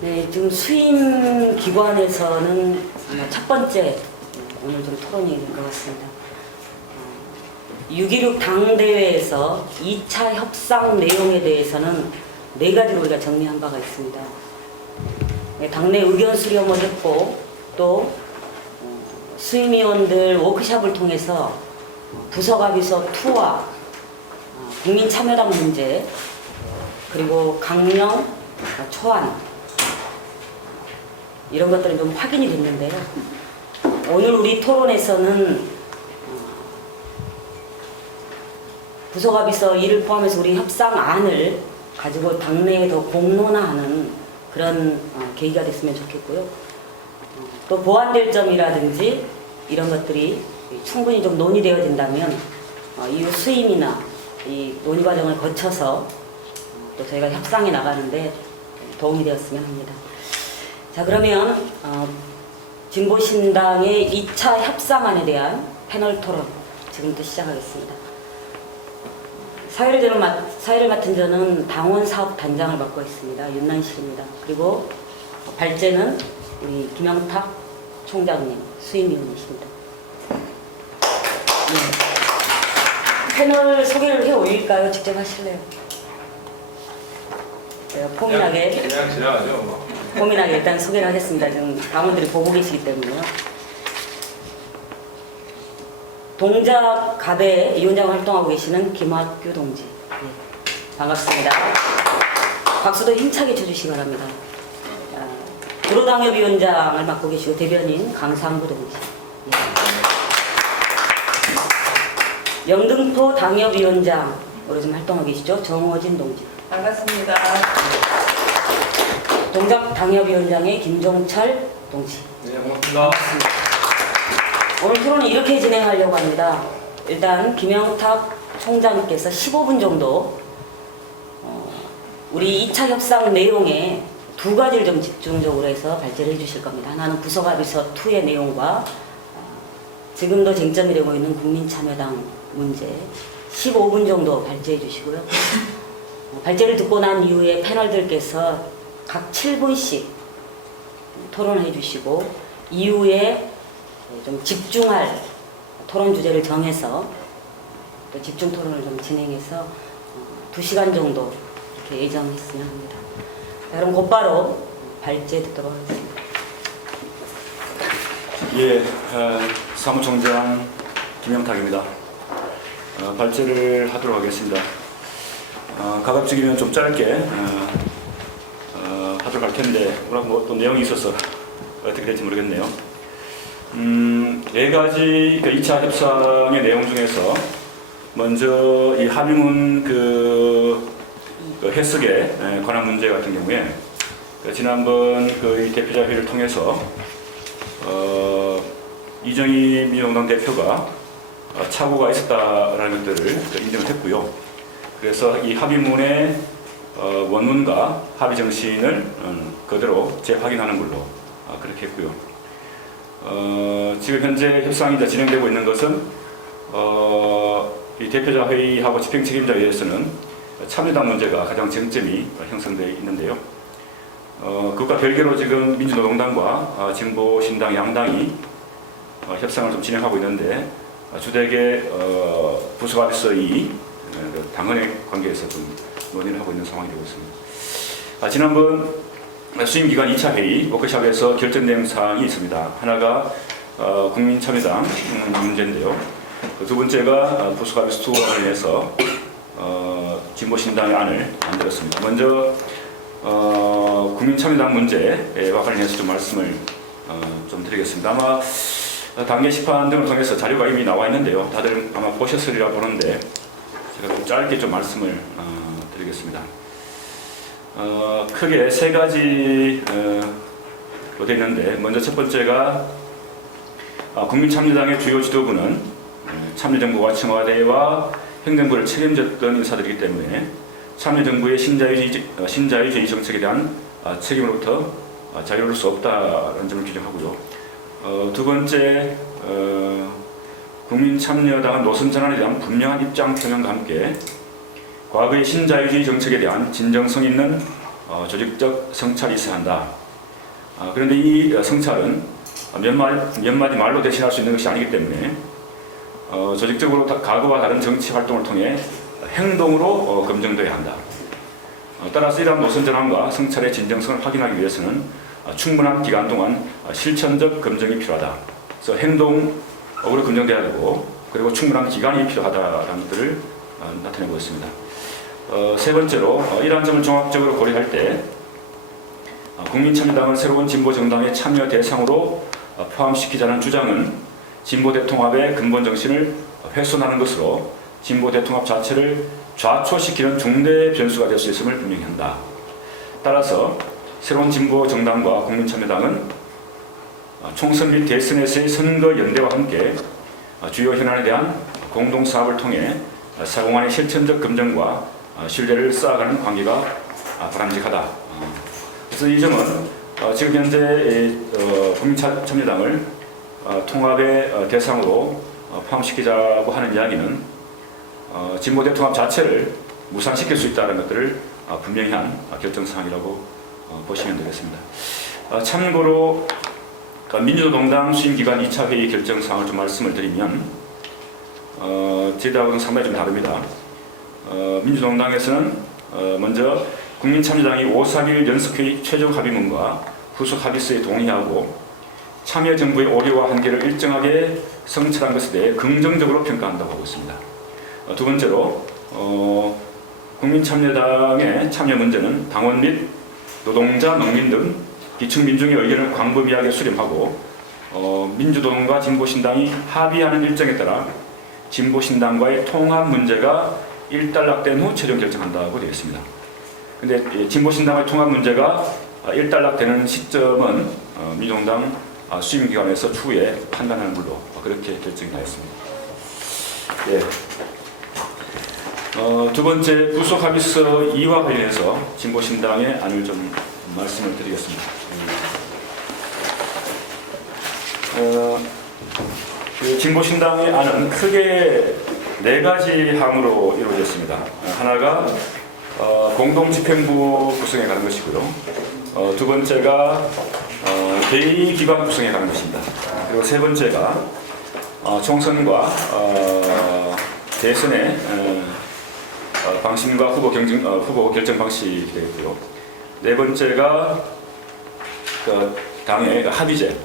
네, 지금 수임 기관에서는 첫 번째 오늘 좀 토론이 될 것 같습니다. 6.16 당대회에서 2차 협상 내용에 대해서는 4가지로 우리가 정리한 바가 있습니다. 당내 의견 수렴을 했고 또 수임위원들 워크숍을 통해서 부서가비서 투와 국민참여당 문제 그리고 강령, 초안 이런 것들은 좀 확인이 됐는데요. 오늘 우리 토론에서는 부서가비서 이를 포함해서 우리 협상안을 가지고 당내에 더 공론화하는 그런 계기가 됐으면 좋겠고요. 또 보완될 점이라든지 이런 것들이 충분히 좀 논의되어진다면 이후 수임이나 이 논의 과정을 거쳐서 또 저희가 협상에 나가는데 도움이 되었으면 합니다. 자, 그러면 진보신당의 2차 협상안에 대한 패널 토론 지금부터 시작하겠습니다. 사회를 맡은 저는 당원사업단장을 맡고 있습니다. 윤난실입니다. 그리고 발제는 우리 김영탁 총장님, 수임위원이십니다. 네. 패널 소개를 해 올릴까요? 직접 하실래요? 제가 포민하게 그냥 지나가죠. 고민하게 일단 소개를 하겠습니다. 지금 당원들이 보고 계시기 때문에요. 동작갑의 위원장 활동하고 계시는 김학규 동지. 네, 반갑습니다. 박수도 힘차게 쳐주시기 바랍니다. 구로당협위원장을 맡고 계시고 대변인 강상구 동지. 네. 영등포 당협위원장으로 좀 활동하고 계시죠? 정호진 동지. 반갑습니다. 동작 당협위원장의 김종철 동지. 네, 고맙습니다. 오늘 토론은 이렇게 진행하려고 합니다. 일단 김영탁 총장님께서 15분 정도 우리 2차 협상 내용에 2가지를 좀 집중적으로 해서 발제를 해주실 겁니다. 하나는 부서가비서 2의 내용과 지금도 쟁점이 되고 있는 국민참여당 문제 15분 정도 발제해 주시고요. 발제를 듣고 난 이후에 패널들께서 각 7분씩 토론을 해주시고 이후에 좀 집중할 토론 주제를 정해서 또 집중 토론을 좀 진행해서 2시간 정도 이렇게 예정했으면 합니다. 자, 그럼 곧바로 발제 듣도록 하겠습니다. 예, 사무총장 김영탁입니다. 발제를 하도록 하겠습니다. 가급적이면 좀 짧게 하도록 할 텐데 워낙 뭐 또 내용이 있어서 어떻게 될지 모르겠네요. 4가지 2차 협상의 내용 중에서 먼저 이 합의문 그 해석에 관한 문제 같은 경우에 지난번 이 대표자 회의를 통해서 이정희 민주노동당 대표가 착오가 있었다라는 것들을 인정을 했고요. 그래서 이 합의문의 원문과 합의 정신을 그대로 재확인하는 걸로 그렇게 했고요. 지금 현재 협상이 진행되고 있는 것은 이 대표자 회의하고 집행 책임자 회의에서는 참여당 문제가 가장 쟁점이 형성되어 있는데요. 그것과 별개로 지금 민주노동당과 진보신당 양당이 협상을 좀 진행하고 있는데 주되게 부서가비서의 당헌의 관계에서 좀 논의를 하고 있는 상황이 되고 있습니다. 지난번 수임기관 2차 회의 워크숍에서 결정된 사항이 있습니다. 하나가 국민참여당 문제인데요. 두 번째가 부서가비서 2와 관련해서 진보신당의 안을 만들었습니다. 먼저 국민참여당 문제와 관련해서 좀 말씀을 좀 드리겠습니다. 아마 당계 시판 등을 통해서 자료가 이미 나와 있는데요. 다들 아마 보셨으리라 보는데 제가 좀 짧게 좀 말씀을 드리겠습니다. 크게 3가지로 되어 있는데 먼저 첫 번째가 국민참여당의 주요 지도부는 참여정부와 청와대와 행정부를 책임졌던 인사들이기 때문에 참여정부의 신자유주의 정책에 대한 책임으로부터 자유로울 수 없다는 점을 규정하고요. 두 번째, 국민참여당은 노선 전환에 대한 분명한 입장 표명과 함께 과거의 신자유주의 정책에 대한 진정성 있는 조직적 성찰이 있어야 한다. 그런데 이 성찰은 몇 마디 말로 대신할 수 있는 것이 아니기 때문에 조직적으로 과거와 다른 정치 활동을 통해 행동으로 검증되어야 한다. 따라서 이러한 노선 전환과 성찰의 진정성을 확인하기 위해서는 충분한 기간 동안 실천적 검증이 필요하다. 그래서 행동으로 검증돼야 되고 그리고 충분한 기간이 필요하다는 것들을 나타내고 있습니다. 세 번째로 이러한 점을 종합적으로 고려할 때 국민참여당을 새로운 진보 정당의 참여 대상으로 포함시키자는 주장은 진보 대통합의 근본 정신을 훼손하는 것으로 진보 대통합 자체를 좌초시키는 중대 변수가 될 수 있음을 분명히 한다. 따라서 새로운 진보 정당과 국민참여당은 총선 및 대선에서의 선거 연대와 함께 주요 현안에 대한 공동 사업을 통해 사공안의 실천적 검증과 신뢰를 쌓아가는 관계가 바람직하다. 그래서 이 점은 지금 현재 국민참여당을 통합의 대상으로 포함시키자고 하는 이야기는 진보 대통합 자체를 무산시킬 수 있다는 것들을 분명히 한 결정사항이라고 보시면 되겠습니다. 참고로 민주노동당 수임기간 2차 회의 결정사항을 좀 말씀을 드리면 저희하고는 상당히 좀 다릅니다. 민주노동당에서는 먼저 국민참여당이 5.4일 연석회의 최종 합의문과 후속 합의서에 동의하고 참여정부의 오류와 한계를 일정하게 성찰한 것에 대해 긍정적으로 평가한다고 하고 있습니다. 두 번째로 국민참여당의 참여 문제는 당원 및 노동자, 농민 등 기층민중의 의견을 광범위하게 수렴하고 민주노동과 진보신당이 합의하는 일정에 따라 진보신당과의 통합 문제가 일단락된 후 최종 결정한다고 되어 있습니다. 그런데 진보신당의 통합 문제가 일단락되는 시점은 민주노동당 수임기관에서 추후에 판단하는 걸로 그렇게 결정이 나였습니다. 예. 두 번째 부속 합의서 2와 관련해서 진보신당의 안을 좀 말씀을 드리겠습니다. 그 진보신당의 안은 크게 4가지 항으로 이루어졌습니다. 하나가 공동집행부 구성에 가는 것이고요. 두 번째가 대의기관 구성에 가는 것입니다. 그리고 세 번째가 총선과 대선의 방식과 후보 결정 방식이 되겠고요. 네 번째가 당의 합의제,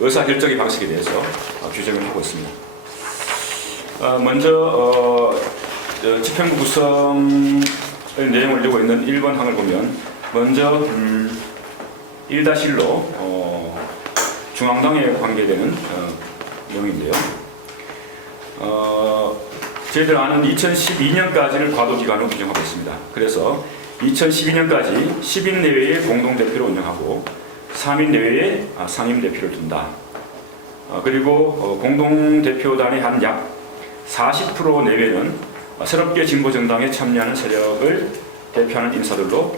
의사결정의 방식에 대해서 규정을 하고 있습니다. 먼저 집행부 구성의 내용을 읽고 있는 1번 항을 보면 먼저 1-1로 중앙당에 관계되는 내용인데요. 저희들 아는 2012년까지를 과도기간으로 규정하고 있습니다. 그래서 2012년까지 10인 내외의 공동대표를 운영하고 3인 내외의 상임대표를 둔다. 그리고 공동대표단의 한 약 40% 내외는 새롭게 진보정당에 참여하는 세력을 대표하는 인사들로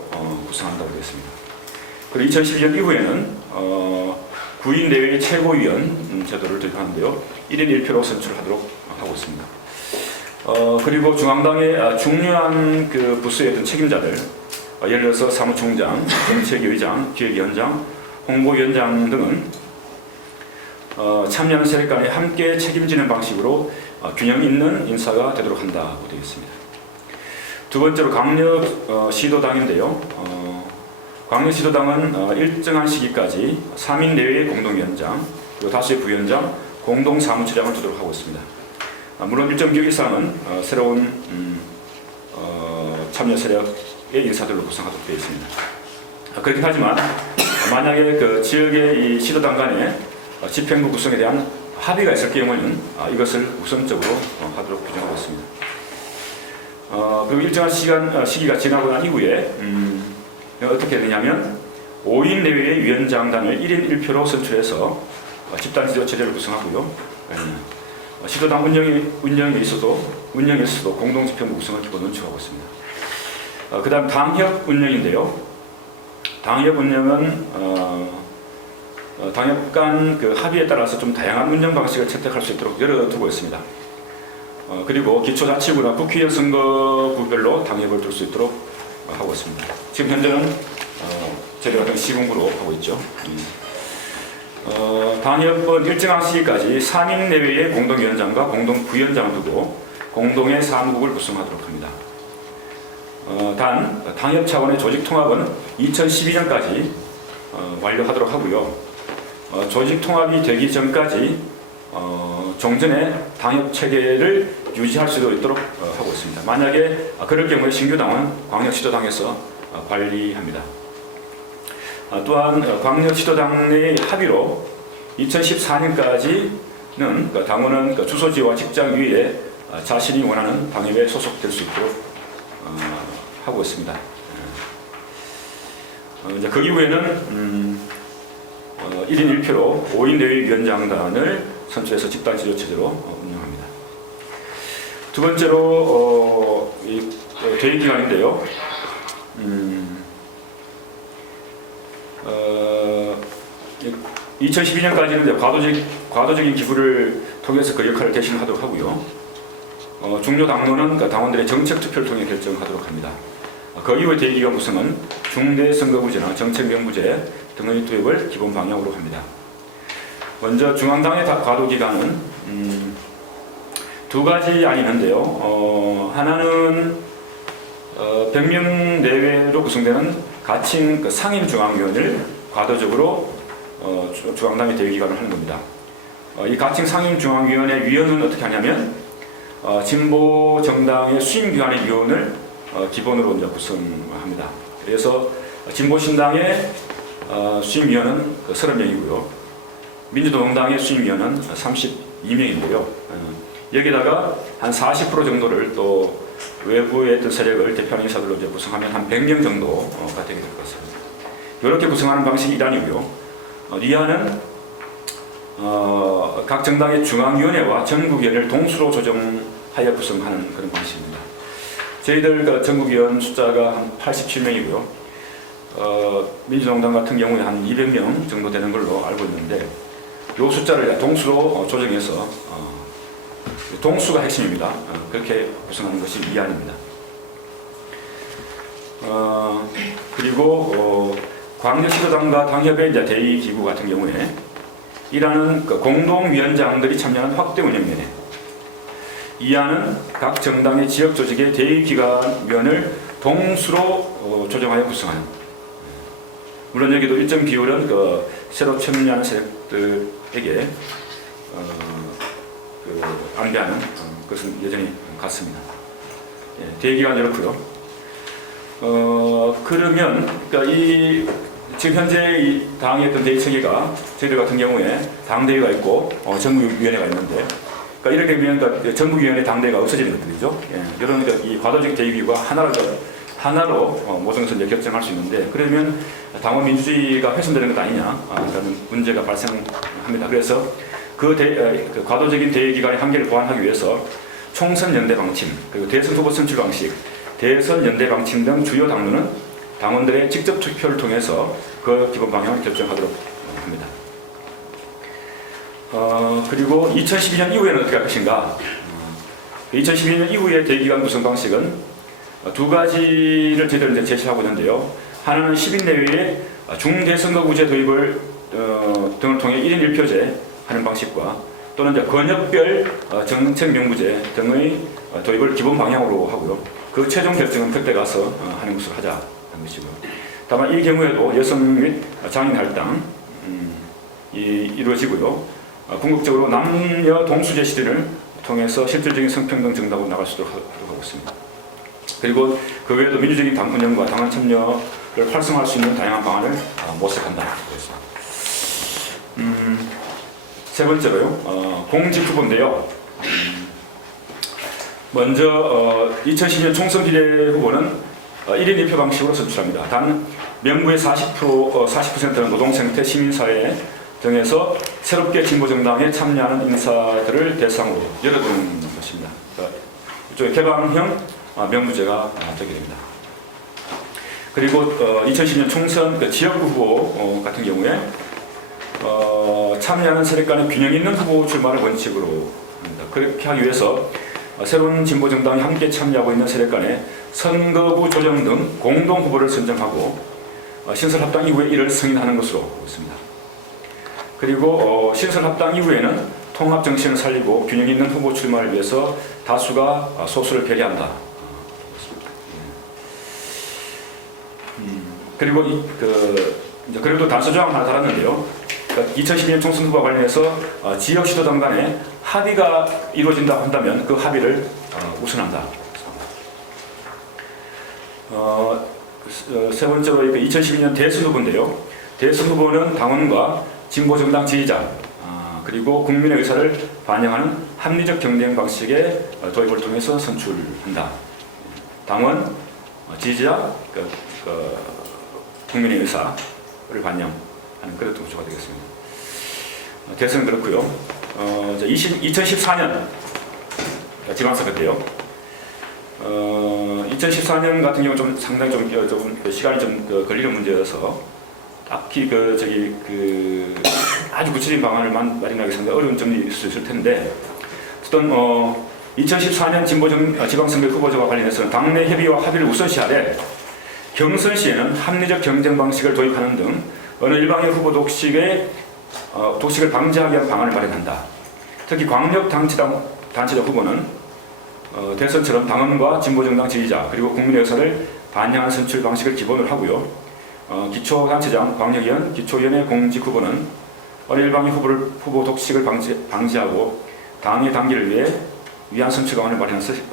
구성한다고 되어 있습니다. 그리고 2012년 이후에는 9인 내외의 최고위원 제도를 도입하는데요. 1인 1표로 선출하도록 하고 있습니다. 그리고 중앙당의 중요한 그 부서의 어떤 책임자들, 예를 들어서 사무총장, 정책위의장, 기획위원장, 홍보위원장 등은 참여하는 세력 간에 함께 책임지는 방식으로 균형 있는 인사가 되도록 한다고 되어 있습니다. 두 번째로 강력시도당인데요. 강력시도당은 일정한 시기까지 3인 내외의 공동위원장, 그리고 5의 부위원장, 공동사무처장을 두도록 하고 있습니다. 물론 일정 기호 이상은 새로운 참여 세력의 인사들로 구성하도록 되어 있습니다. 그렇긴 하지만 만약에 그 지역의 이 시도당 간에 집행부 구성에 대한 합의가 있을 경우에는 이것을 우선적으로 하도록 규정하고 있습니다. 그리고 일정한 시기가 지나고 난 이후에 어떻게 되냐면 5인 내외의 위원장단을 1인 1표로 선출해서 집단 지도 체제를 구성하고요. 시도당 운영에서도 공동집행부 구성을 기본 원칙하고 있습니다. 그 다음 당협 운영인데요. 당협 운영은 당협 간 그 합의에 따라서 좀 다양한 운영 방식을 채택할 수 있도록 열어두고 있습니다. 그리고 기초자치구나 국회의원 선거구별로 당협을 둘 수 있도록 하고 있습니다. 지금 현재는 저희가 시군구로 하고 있죠. 당협은 일정한 시기까지 3인 내외의 공동위원장과 공동부위원장을 두고 공동의 사무국을 구성하도록 합니다. 단 당협 차원의 조직 통합은 2012년까지 완료하도록 하고요. 조직 통합이 되기 전까지 종전의 당협 체계를 유지할 수도 있도록 하고 있습니다. 만약에 그럴 경우에 신규 당은 광역시도당에서 관리합니다. 또한 광역시도당 내 합의로 2014년까지는 당원은 주소지와 직장 위에 자신이 원하는 당협에 소속될 수 있도록 하고 있습니다. 이제 그 이후에는 1인 1표로 5인 내외 위원장단을 선출해서 집단 지도 체제로 운영합니다. 두 번째로 대의 기간인데요. 2012년까지는 과도적인 기부를 통해서 그 역할을 대신하도록 하고요. 중요 당론은 당원들의 정책 투표를 통해 결정하도록 합니다. 그 이후의 대의기간 구성은 중대 선거구제나 정책 명부제 등의 도입을 기본 방향으로 합니다. 먼저 중앙당의 과도기간은 두 가지 안이 있는데요. 하나는 100명 내외로 구성되는 가칭 상임중앙위원을 과도적으로 중앙당의 대의기간을 하는 겁니다. 이 가칭 상임중앙위원회 위원은 어떻게 하냐면 진보 정당의 수임기관의 위원을 기본으로 이제 구성합니다. 그래서 진보신당의 수임위원은 30명이고요. 민주노동당의 수임위원은 32명인데요. 여기다가 한 40% 정도를 또 외부의 어떤 세력을 대표하는 인사들로 이제 구성하면 한 100명 정도가 되게 될 것입니다. 이렇게 구성하는 방식이 1안이고요. 2안은 각 정당의 중앙위원회와 전국위원회를 동수로 조정하여 구성하는 그런 방식입니다. 저희들 전국위원 숫자가 한 87명이고요. 민주노동당 같은 경우에 한 200명 정도 되는 걸로 알고 있는데 이 숫자를 동수로 조정해서 동수가 핵심입니다. 그렇게 구성하는 것이 2안입니다. 그리고 광역시도당과 당협의 이제 대의기구 같은 경우에 1안은 공동위원장들이 참여하는 확대운영위원회, 2안은 각 정당의 지역조직의 대의기관위원을 동수로 조정하여 구성하는, 물론 여기도 일정 비율은 새로 참여하는 세력들에게 안배하는 것은 여전히 같습니다. 대의기관 이렇고요. 그러면 지금 현재 이 당의 어떤 대의 체계가 저희들 같은 경우에 당대회가 있고 전국위원회가 있는데, 이렇게 되면 전국위원회 당대회가 없어지는 것들이죠. 이런 이 과도적 대의기구가 하나로 모든 것을 결정할 수 있는데, 그러면 당원 민주주의가 훼손되는 것 아니냐라는 문제가 발생합니다. 그래서 그 과도적인 대의기관의 한계를 보완하기 위해서 총선 연대 방침, 그리고 대선 후보 선출 방식, 대선 연대 방침 등 주요 당론은 당원들의 직접 투표를 통해서 그 기본 방향을 결정하도록 합니다. 그리고 2012년 이후에는 어떻게 할 것인가? 2012년 이후의 대기간 구성 방식은 두 가지를 저희들 이제 제시하고 있는데요. 하나는 10인 내외의 중대선거구제 도입을 등을 통해 1인 1표제 하는 방식과, 또는 이제 권역별 정책 명부제 등의 도입을 기본 방향으로 하고요. 그 최종 결정은 그때 가서 하는 것을 하자는 것이고요. 다만 이 경우에도 여성 및 장인 할당이 이루어지고요. 궁극적으로 남녀 동수제 시대를 통해서 실질적인 성평등 정당으로 나갈 수 있도록 하고 있습니다. 그리고 그 외에도 민주적인 당 운영과 당원 참여를 활성화할 수 있는 다양한 방안을 모색한다. 세 번째로요, 공직 후보인데요. 먼저 2012년 총선 비례 후보는 1인 1표 방식으로 선출합니다. 단 명부의 40%는 노동생태, 시민사회 등에서 새롭게 진보정당에 참여하는 인사들을 대상으로 열어두는 것입니다. 이쪽에 개방형 명부제가 되게 됩니다. 그리고 2010년 총선 지역구 후보 같은 경우에 참여하는 세력 간의 균형 있는 후보 출마를 원칙으로 합니다. 그렇게 하기 위해서 새로운 진보정당이 함께 참여하고 있는 세력 간의 선거구 조정 등 공동 후보를 선정하고 신설 합당 이후에 이를 승인하는 것으로 보고 있습니다. 그리고 신설 합당 이후에는 통합 정신을 살리고 균형 있는 후보 출마를 위해서 다수가 소수를 배려한다. 그리고 그래도 단서 조항 하나 달았는데요. 2012년 총선 후보와 관련해서 지역 시도당 간에 합의가 이루어진다고 한다면 그 합의를 우선한다. 세 번째로 2012년 대선 후보인데요. 대선 후보는 당원과 진보정당 지지자 그리고 국민의 의사를 반영하는 합리적 경쟁 방식의 도입을 통해서 선출한다. 당원, 지지자, 국민의 의사를 반영하는 그런 구조가 되겠습니다. 대선은 그렇고요. 2014년 지방선거인데요. 2014년 같은 경우 좀 상당히 좀 시간이 좀 걸리는 문제여서 딱히 아주 구체적인 방안을 마련하기 상당히 어려운 점이 있을 텐데, 어떤 2014년 지방선거 후보자와 관련해서는 당내 협의와 합의를 우선시하되 경선 시에는 합리적 경쟁 방식을 도입하는 등 어느 일방의 후보 독식을 방지하기 위한 방안을 마련한다. 특히 광역단체장 후보는 대선처럼 당원과 진보정당 지지자 그리고 국민의 의사를 반영하는 선출 방식을 기본으로 하고요. 기초단체장, 광역위원, 기초위원회 공직 후보는 어느 일방의 후보 독식을 방지하고 당의 단기를 위한 선출 방안을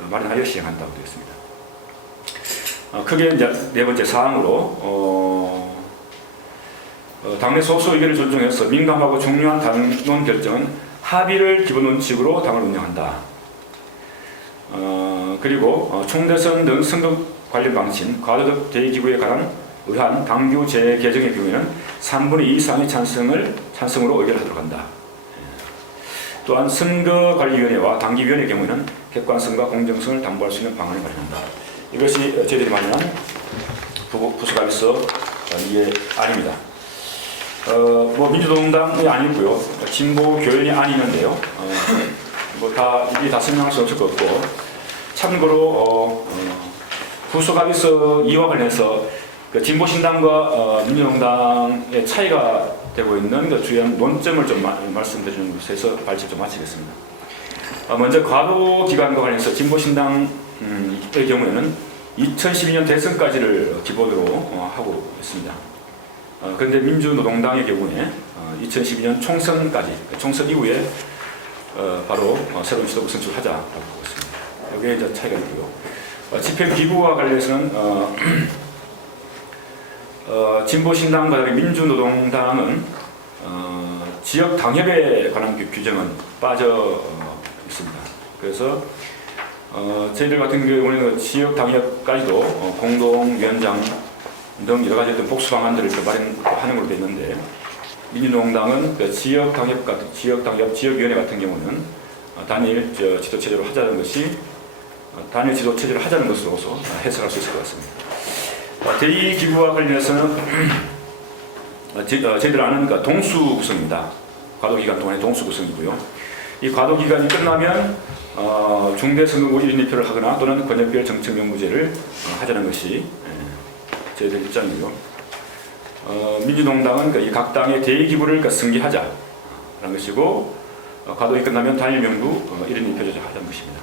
마련하여 시행한다고 되어 있습니다. 크게 이제 네 번째 사항으로 당내 소수 의견을 존중해서 민감하고 중요한 당론 결정은 합의를 기본 원칙으로 당을 운영한다. 그리고 총대선 등 선거 관련 방침, 과도적 대의기구에 의한 당규 재개정의 경우에는 3분의 2 이상의 찬성으로 의결하도록 한다. 또한 선거관리위원회와 당기위원회의 경우에는 객관성과 공정성을 담보할 수 있는 방안을 마련한다. 이것이 저희들이 마련한 부수가비서 이게 아닙니다. 민주노동당이 아니고요, 진보교연이 아니는데요. 이게 다 설명할 수 없을 것 같고, 참고로 부수가비서 2와 관련해서 진보신당과 민주노동당의 차이가 되고 있는 주요한 논점을 좀 말씀드리는 것에서 발언을 좀 마치겠습니다. 먼저 과도 기간과 관련해서 진보신당의 경우에는 2012년 대선까지를 기본으로 하고 있습니다. 그런데 민주노동당의 경우에 2012년 총선까지, 총선 이후에 바로 새로운 지도부 선출하자라고 보고 있습니다. 여기에 이제 차이가 있고요. 집행기구와 관련해서는 진보신당과 달리 민주노동당은 지역 당협에 관한 규정은 빠져 있습니다. 그래서 저희들 같은 경우에는 지역 당협까지도 공동위원장 등 여러 가지 어떤 복수 방안들을 마련하는 걸로 되어 있는데, 민주노동당은 지역 당협, 지역위원회 같은 경우는 단일 지도 체제로 하자는 것으로서 해석할 수 있을 것 같습니다. 대의기구와 관련해서는 저희들 아는 동수 구성입니다. 과도기간 동안의 동수 구성이고요. 이 과도기간이 끝나면 중대선거구 1인 2표를 하거나 또는 권역별 정책명부제를 하자는 것이 저희들 입장이고요. 민주노동당은 이 각 당의 대의기구를 승계하자라는 것이고, 과도기 끝나면 단일 명부 1인 2표 하자는 것입니다.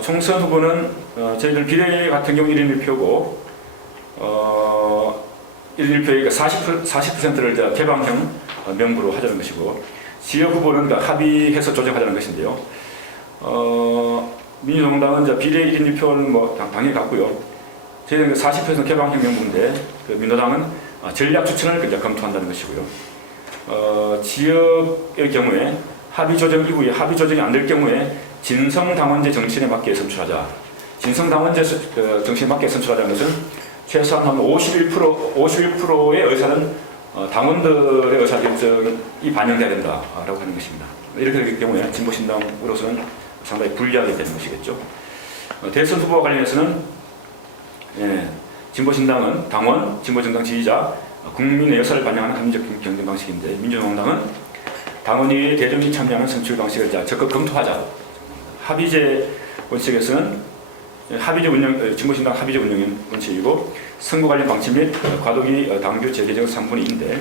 총선 후보는 저희들 비례 같은 경우 1인 1표고 1인 1표의 40%를 개방형 명부로 하자는 것이고, 지역 후보는 합의해서 조정하자는 것인데요. 민주노동당은 비례 1인 1표는 당연히 갖고요. 저희는 40% 개방형 명부인데 민노당은 전략 추천을 검토한다는 것이고요. 지역의 경우에 합의 조정 이후에 합의 조정이 안 될 경우에 진성당원제 정신에 맞게 선출하자. 진성당원제 정신에 맞게 선출하자는 것은 최소한 한 51%의 의사는 당원들의 의사결정이 반영돼야 된다라고 하는 것입니다. 이렇게 될 경우에 진보신당으로서는 상당히 불리하게 되는 것이겠죠. 대선 후보와 관련해서는 진보신당은 당원, 진보정당 지지자, 국민의 의사를 반영하는 합리적 경쟁 방식인데, 민주노동당은 당원이 대중이 참여하는 선출 방식을 적극 검토하자. 합의제 원칙에서는 합의제 운영, 진보신당 합의제 운영 원칙이고 선거 관련 방침 및 과도기 당규 제개정 3분의 2인데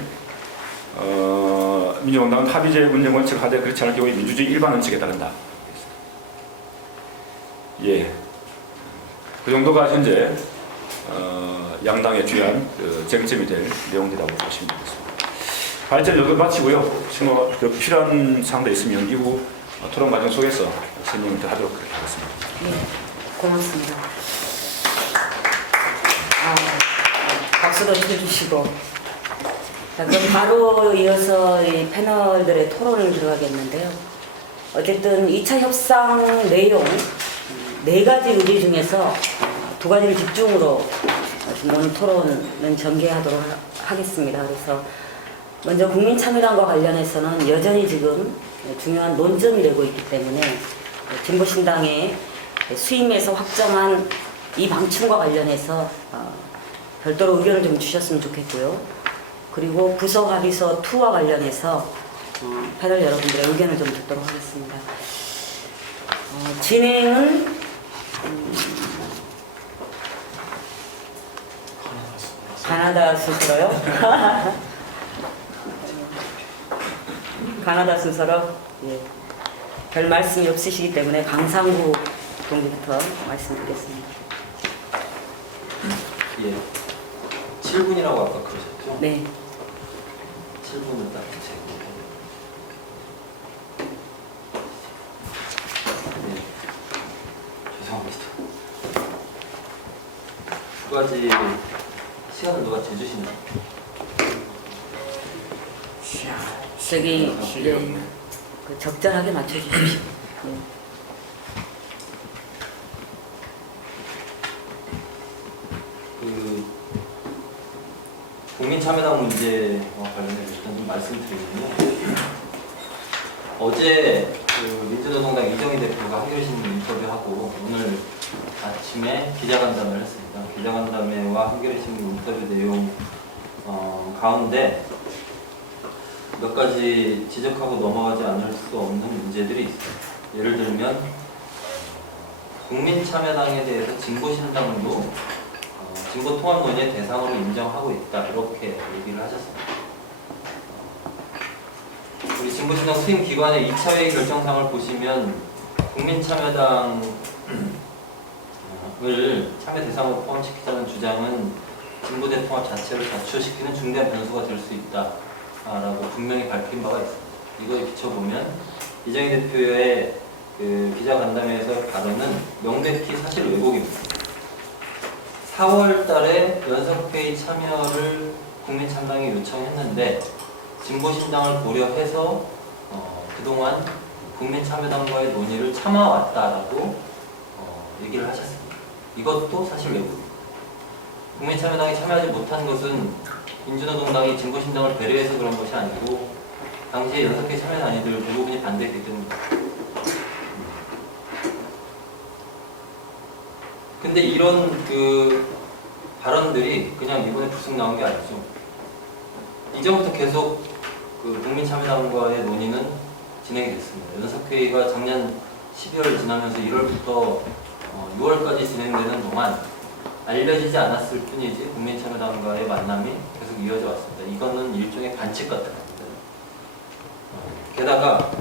민주당은 합의제 운영 원칙을 하되 그렇지 않을 경우에 민주주의 일반 원칙에 따른다. 예, 그 정도가 현재 양당의 주요한 쟁점이 될 내용이라고 보시면 되겠습니다. 발전 여기 마치고요. 필요한 사항도 있으면 이후 토론 과정 속에서 설명을 더 하도록 하겠습니다. 네, 고맙습니다. 박수도 쳐주시고. 자, 그럼 바로 이어서 이 패널들의 토론을 들어가겠는데요. 어쨌든 2차 협상 내용 4가지 의제 중에서 2가지를 집중으로 오늘 토론은 전개하도록 하겠습니다. 그래서 먼저 국민참여당과 관련해서는 여전히 지금 중요한 논점이 되고 있기 때문에 진보신당의 수임에서 확정한 이 방침과 관련해서 별도로 의견을 좀 주셨으면 좋겠고요. 그리고 부서 합의서 2와 관련해서 패널 여러분들의 의견을 좀 듣도록 하겠습니다. 진행은 가나다 순서로요? 가나다 순서로? 예. 별 말씀이 없으시기 때문에 강상구 동기부터 말씀드리겠습니다. 예. 7분이라고 아까 그러셨죠? 네. 7분은 딱 제고. 네. 죄송합니다. 2가지 시간을 누가 재주시나요? 저기 예, 그 적절하게 맞춰주십시오. 네. 그 국민참여당 문제와 관련해서 일단 좀 말씀드리면요. 어제 그 민주노동당 이정희 대표가 한겨레신문 인터뷰하고 오늘 아침에 기자간담회를 했습니다. 기자간담회와 한겨레신문 인터뷰 내용 가운데 몇 가지 지적하고 넘어가지 않을 수 없는 문제들이 있어요. 예를 들면 국민참여당에 대해서 진보신당도 진보통합 논의의 대상으로 인정하고 있다 이렇게 얘기를 하셨습니다. 우리 진보신당 수임기관의 2차 회의 결정사항을 보시면 국민참여당을 참여 대상으로 포함시키자는 주장은 진보대 통합 자체를 좌초시키는 중대한 변수가 될 수 있다 라고 분명히 밝힌 바가 있습니다. 이거에 비춰보면 이정희 대표의 그 기자간담회에서 발언은 명백히 사실 왜곡입니다. 4월 달에 연석회의 참여를 국민참당이 요청했는데 진보신당을 고려해서 그동안 국민참여당과의 논의를 참아왔다라고 얘기를 하셨습니다. 이것도 사실 왜곡입니다. 국민참여당이 참여하지 못한 것은 민주노동당이 진보신당을 배려해서 그런 것이 아니고 당시에 연석회 참여단위들 대부분이 반대했기 때문입니다. 근데 이런 그 발언들이 그냥 이번에 불쑥 나온 게 아니죠. 이전부터 계속 그 국민참여당과의 논의는 진행이 됐습니다. 연석회의가 작년 12월 지나면서 1월부터 6월까지 진행되는 동안 알려지지 않았을 뿐이지 국민참여당과의 만남이 계속 이어져 왔습니다. 이거는 일종의 반칙 같은 겁니다. 게다가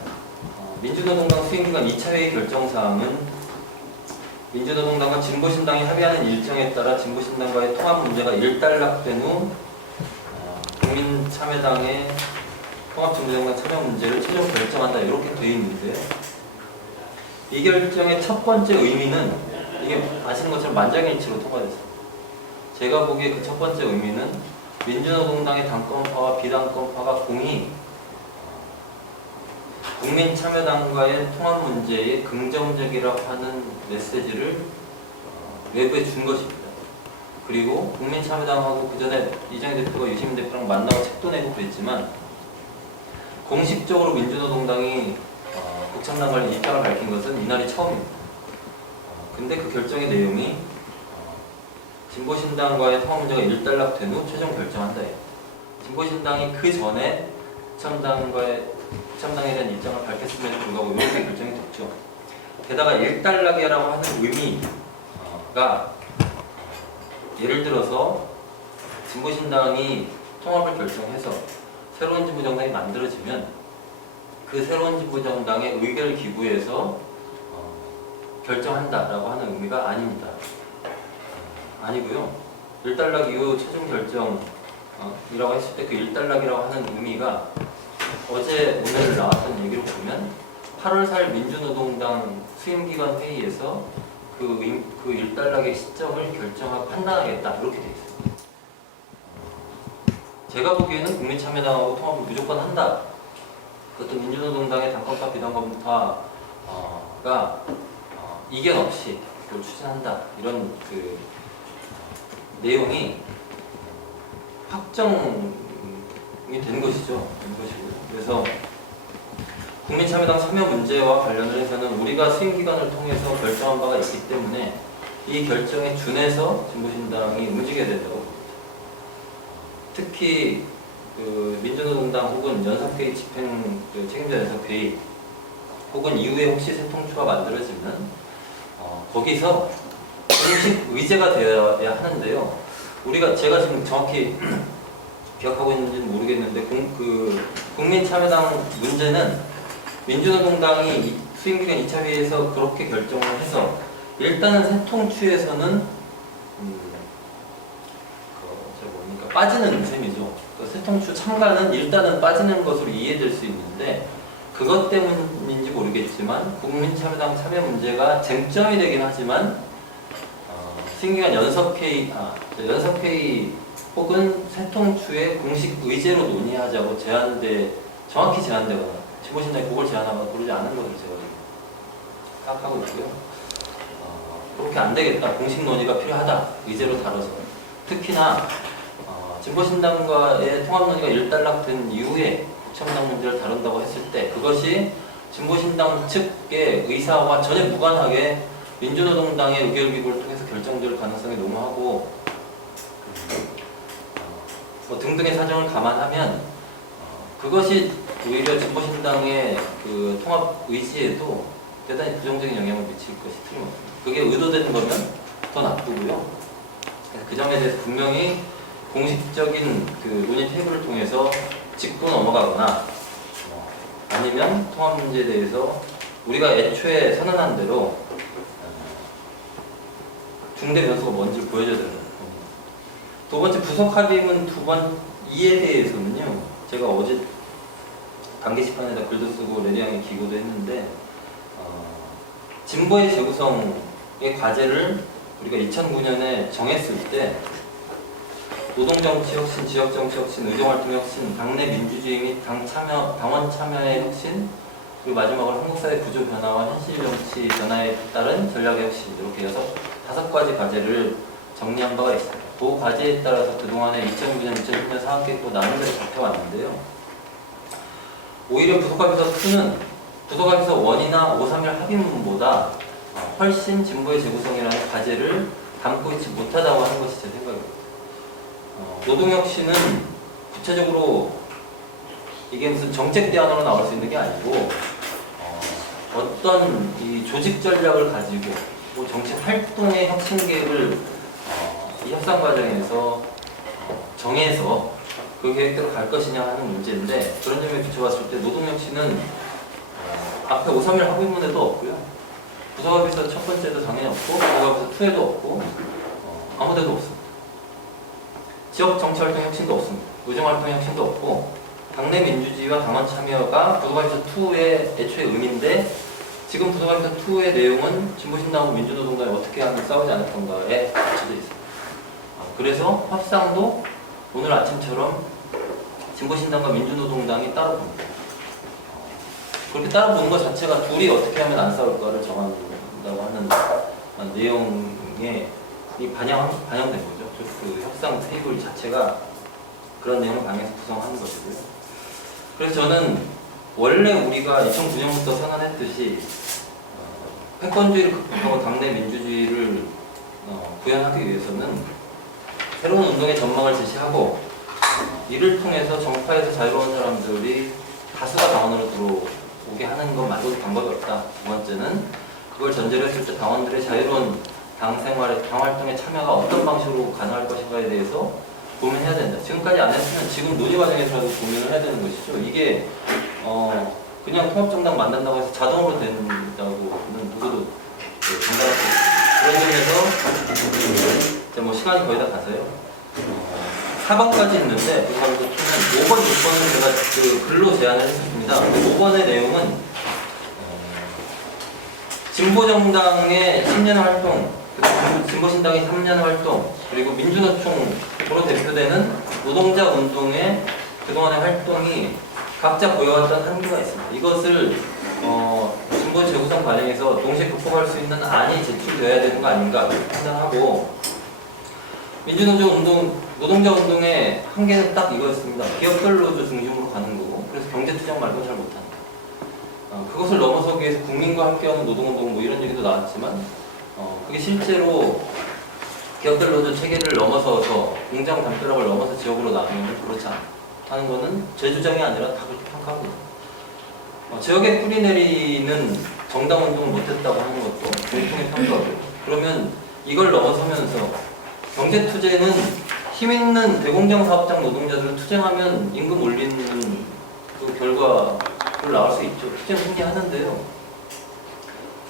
민주노동당 수임기관 2차 회의 결정사항은 민주노동당과 진보신당이 합의하는 일정에 따라 진보신당과의 통합 문제가 일단락된 후 국민참여당의 통합진보정당 참여 문제를 최종 결정한다 이렇게 되어 있는데 이 결정의 첫 번째 의미는 이게 아시는 것처럼 만장일치로 통과됐습니다. 제가 보기에 그 첫 번째 의미는 민주노동당의 당권파와 비당권파가 공히 국민참여당과의 통합 문제에 긍정적이라고 하는 메시지를 외부에 준 것입니다. 그리고 국민참여당하고 그 전에 이정희 대표가 유시민 대표랑 만나고 책도 내고 그랬지만 공식적으로 민주노동당이 국참당 관련 입장을 밝힌 것은 이날이 처음입니다. 근데 그 결정의 내용이 진보신당과의 통합 문제가 일단락된 후 최종 결정한다. 진보신당이 그 전에 국참당에 대한 입장을 밝혔음에도 불구하고 이렇게 결정이 됐죠. 게다가 일단락이라고 하는 의미, 예를 들어서 진보신당이 통합을 결정해서 새로운 진보정당이 만들어지면 그 새로운 진보정당의 의결 기구에서 결정한다라고 하는 의미가 아닙니다. 아니고요. 일단락 이후 최종 결정이라고 했을 때 그 일단락이라고 하는 의미가 어제 오늘 나왔던 얘기를 보면 8월 4일 민주노동당 수임기관 회의에서 그 일단락의 시점을 결정하고 판단하겠다 이렇게 돼 있습니다. 제가 보기에는 국민참여당하고 통합을 무조건 한다. 그것도 민주노동당의 당권파 비당권파가 이견 없이 그걸 추진한다. 이런 그 내용이 확정이 된 것이죠. 그래서 국민참여당 참여 문제와 관련을 해서는 우리가 수임기관을 통해서 결정한 바가 있기 때문에 이 결정에 준해서 진보신당이 움직여야 된다고 봅니다. 특히 그 민주노동당 혹은 연석회의 집행 책임자 연석회의 혹은 이후에 혹시 새통추가 만들어지면 거기서 공식 의제가 되어야 하는데요. 제가 지금 정확히 기억하고 있는지는 모르겠는데 국민참여당 문제는 민주노동당이 수임기관 2차 회의에서 그렇게 결정을 해서 일단은 새통추에서는 빠지는 셈이죠. 새통추 참가는 일단은 빠지는 것으로 이해될 수 있는데 그것 때문인지 모르겠지만 국민참여당 참여 문제가 쟁점이 되긴 하지만 수임기관 연석회의 혹은 새통추의 공식 의제로 논의하자고 정확히 제안되거나 진보신당이 그걸 제안하거나 그러지 않은 것으로 제가 생각하고 있고요. 그렇게 안 되겠다. 공식 논의가 필요하다. 의제로 다뤄서. 특히나 진보신당과의 통합 논의가 일단락된 이후에 국참당 문제를 다룬다고 했을 때 그것이 진보신당 측의 의사와 전혀 무관하게 민주노동당의 의결기구를 통해서 결정될 가능성이 너무하고 등등의 사정을 감안하면 그것이 오히려 진보신당의 그 통합 의지에도 대단히 부정적인 영향을 미칠 것이 틀림없습니다. 그게 의도된 거면 더 나쁘고요. 그 점에 대해서 분명히 공식적인 그 논의 테이블을 통해서 짚고 넘어가거나 아니면 통합 문제에 대해서 우리가 애초에 선언한 대로 중대 변수가 뭔지를 보여줘야 되는 겁니다. 두 번째 부속 합의문 이에 대해서는요. 제가 어제 단계 시판에다 글도 쓰고 레리앙에 기고도 했는데 진보의 재구성의 과제를 우리가 2009년에 정했을 때 노동정치 혁신, 지역정치 혁신, 의정활동 혁신, 당내 민주주의 및 당원 참여의 혁신, 그리고 마지막으로 한국사회 구조 변화와 현실정치 변화에 따른 전략의 혁신 이렇게 해서 5가지 과제를 정리한 바가 있습니다. 그 과제에 따라서 그동안에 2009년, 2010년 사학계획도 나름대로 잡혀왔는데요. 오히려 부속합의서 2는 부속합의서 1이나 531 합의문보다 훨씬 진보의 재구성이라는 과제를 담고 있지 못하다고 하는 것이 제 생각입니다. 노동혁신은 구체적으로 이게 무슨 정책 대안으로 나올 수 있는 게 아니고 어떤 이 조직 전략을 가지고 뭐 정책 활동의 혁신 계획을 이 협상 과정에서 정해서 그 계획대로 갈 것이냐 하는 문제인데 그런 점에 비춰봤을 때 노동혁신은 앞에 531 합의문에도 없고요. 부속합의서 첫 번째도 당연히 없고 부속합의서 2에도 없고 아무 데도 없습니다. 지역정치활동 혁신도 없습니다. 의정활동 혁신도 없고 당내 민주주의와 당원 참여가 부속합의서 2의 애초의 의미인데 지금 부속합의서 2의 내용은 진보신당하고 민주노동당이 어떻게 하면 싸우지 않을 건가에 맞춰져 있습니다. 그래서 협상도 오늘 아침처럼 진보신당과 민주노동당이 따로 봅니다. 그렇게 따로 보는 것 자체가 둘이 어떻게 하면 안 싸울까를 정한다고 하는 내용에 반영된 거죠. 그 협상 테이블 자체가 그런 내용을 방해해서 구성하는 것이고요. 그래서 저는 원래 우리가 2009년부터 선언했듯이 패권주의를 극복하고 당내 민주주의를 구현하기 위해서는 새로운 운동의 전망을 제시하고 이를 통해서 정파에서 자유로운 사람들이 다수가 당원으로 들어오게 하는 것만으로도 방법이 없다. 두 번째는 그걸 전제로 했을 때 당원들의 자유로운 당 생활에, 당 활동에 참여가 어떤 방식으로 가능할 것인가에 대해서 고민해야 된다. 지금까지 안 했으면 지금 논의 과정에서라도 고민을 해야 되는 것이죠. 이게 그냥 통합정당 만든다고 해서 자동으로 된다고는 누구도 장담할 수 없습니다. 그런 점에서 이제 뭐 시간이 거의 다 가서요. 4번까지 있는데 그 5번, 6번은 제가 그 글로 제안을 했었습니다. 5번의 내용은 진보정당의 10년 활동, 진보신당의 3년 활동, 그리고 민주노총으로 대표되는 노동자 운동의 그동안의 활동이 각자 보여왔던 한계가 있습니다. 이것을 진보 재구성 과정에서 동시에 극복할 수 있는 안이 제출되어야 되는 거 아닌가 판단하고, 노동자 운동의 한계는 딱 이거였습니다. 기업별로도 중심으로 가는 거고, 그래서 경제투쟁 말고 잘 못한다. 그것을 넘어서기 위해서 국민과 함께하는 노동운동 뭐 이런 얘기도 나왔지만, 그게 실제로 기업별 노조 체계를 넘어서서 공장 담벼락을 넘어서 지역으로 나누면 그렇지 않다는 거는 제 주장이 아니라 다 그렇게 평가합니다. 지역에 뿌리 내리는 정당 운동을 못했다고 하는 것도 공통의 평가고요. 그러면 이걸 넘어서면서 경제 투쟁은 힘 있는 대공장 사업장 노동자들을 투쟁하면 임금 올리는 그 결과를 나올 수 있죠. 투쟁 승리하는데요.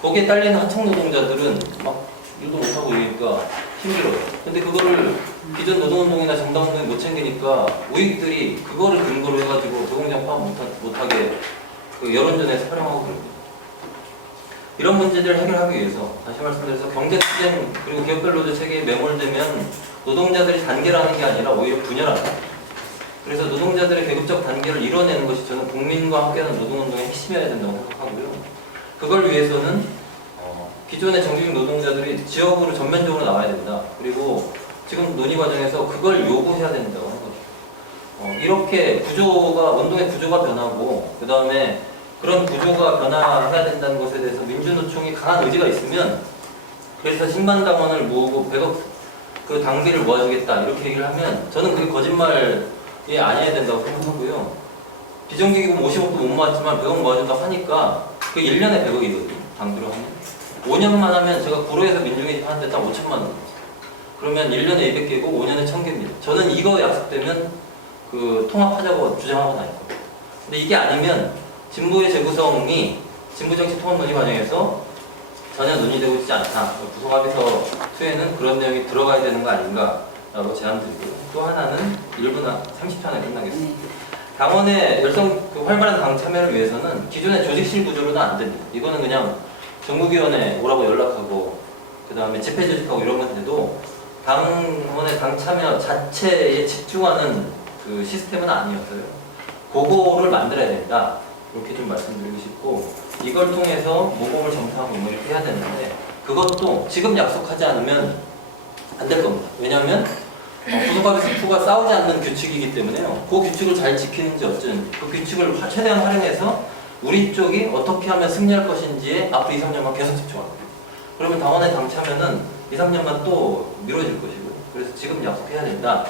거기에 딸리는 하청 노동자들은 막 일도 못하고 이러니까 힘들어요. 근데 그거를 기존 노동운동이나 정당운동이 못 챙기니까 우익들이 그거를 근거로 해가지고 대공장 파업 못하게 그 여론전에서 활용하고 그럽니다. 이런 문제들을 해결하기 위해서 다시 말씀드려서 경제투쟁 그리고 기업별 노조 체계에 매몰되면 노동자들이 단결하는 게 아니라 오히려 분열한다. 그래서 노동자들의 계급적 단계를 이뤄내는 것이 저는 국민과 함께하는 노동운동의 핵심이어야 된다고 생각하고요. 그걸 위해서는 기존의 정규직 노동자들이 지역으로 전면적으로 나와야 된다. 그리고 지금 논의 과정에서 그걸 요구해야 된다고 하는 거죠. 이렇게 운동의 구조가 변하고 그 다음에 그런 구조가 변화해야 된다는 것에 대해서 민주노총이 강한 의지가 있으면, 그래서 10만 당원을 모으고 100억 그 당비를 모아주겠다 이렇게 얘기를 하면 저는 그게 거짓말이 아니어야 된다고 생각하고요. 비정규직은 50억도 못 모았지만 100억 모아준다고 하니까 그 1년에 100억이거든요. 당비로 하면 5년만 하면 제가 구로에서 민중이 하는데 딱 5천만 원. 그러면 1년에 200개고 5년에 1000개입니다. 저는 이거 약속되면 그 통합하자고 주장하고 다닐 겁니다. 근데 이게 아니면 진보의 재구성이 진보정치 통합 논의 과정에서 전혀 논의되고 있지 않다. 구속합의서 2에는 그런 내용이 들어가야 되는 거 아닌가라고 제안드리고요. 또 하나는 1분 30초 안에 끝나겠습니다. 당원의 활발한 당 참여를 위해서는 기존의 조직실 구조로는 안 됩니다. 이거는 그냥 정무위원회 오라고 연락하고 그 다음에 집회 조직하고 이러면 돼도 당원의 당 참여 자체에 집중하는 그 시스템은 아니었어요. 그거를 만들어야 된다. 이렇게 좀 말씀드리고 싶고, 이걸 통해서 모범을 정상하고 뭐 이렇게 해야 되는데 그것도 지금 약속하지 않으면 안 될 겁니다. 왜냐하면 구속합의서 2가 싸우지 않는 규칙이기 때문에요. 그 규칙을 잘 지키는지 어쩐지 그 규칙을 최대한 활용해서 우리 쪽이 어떻게 하면 승리할 것인지에 앞으로 2, 3년만 계속 집중합니다. 그러면 당원의 당 참여는 2, 3년만 또 미뤄질 것이고요. 그래서 지금 약속해야 된다.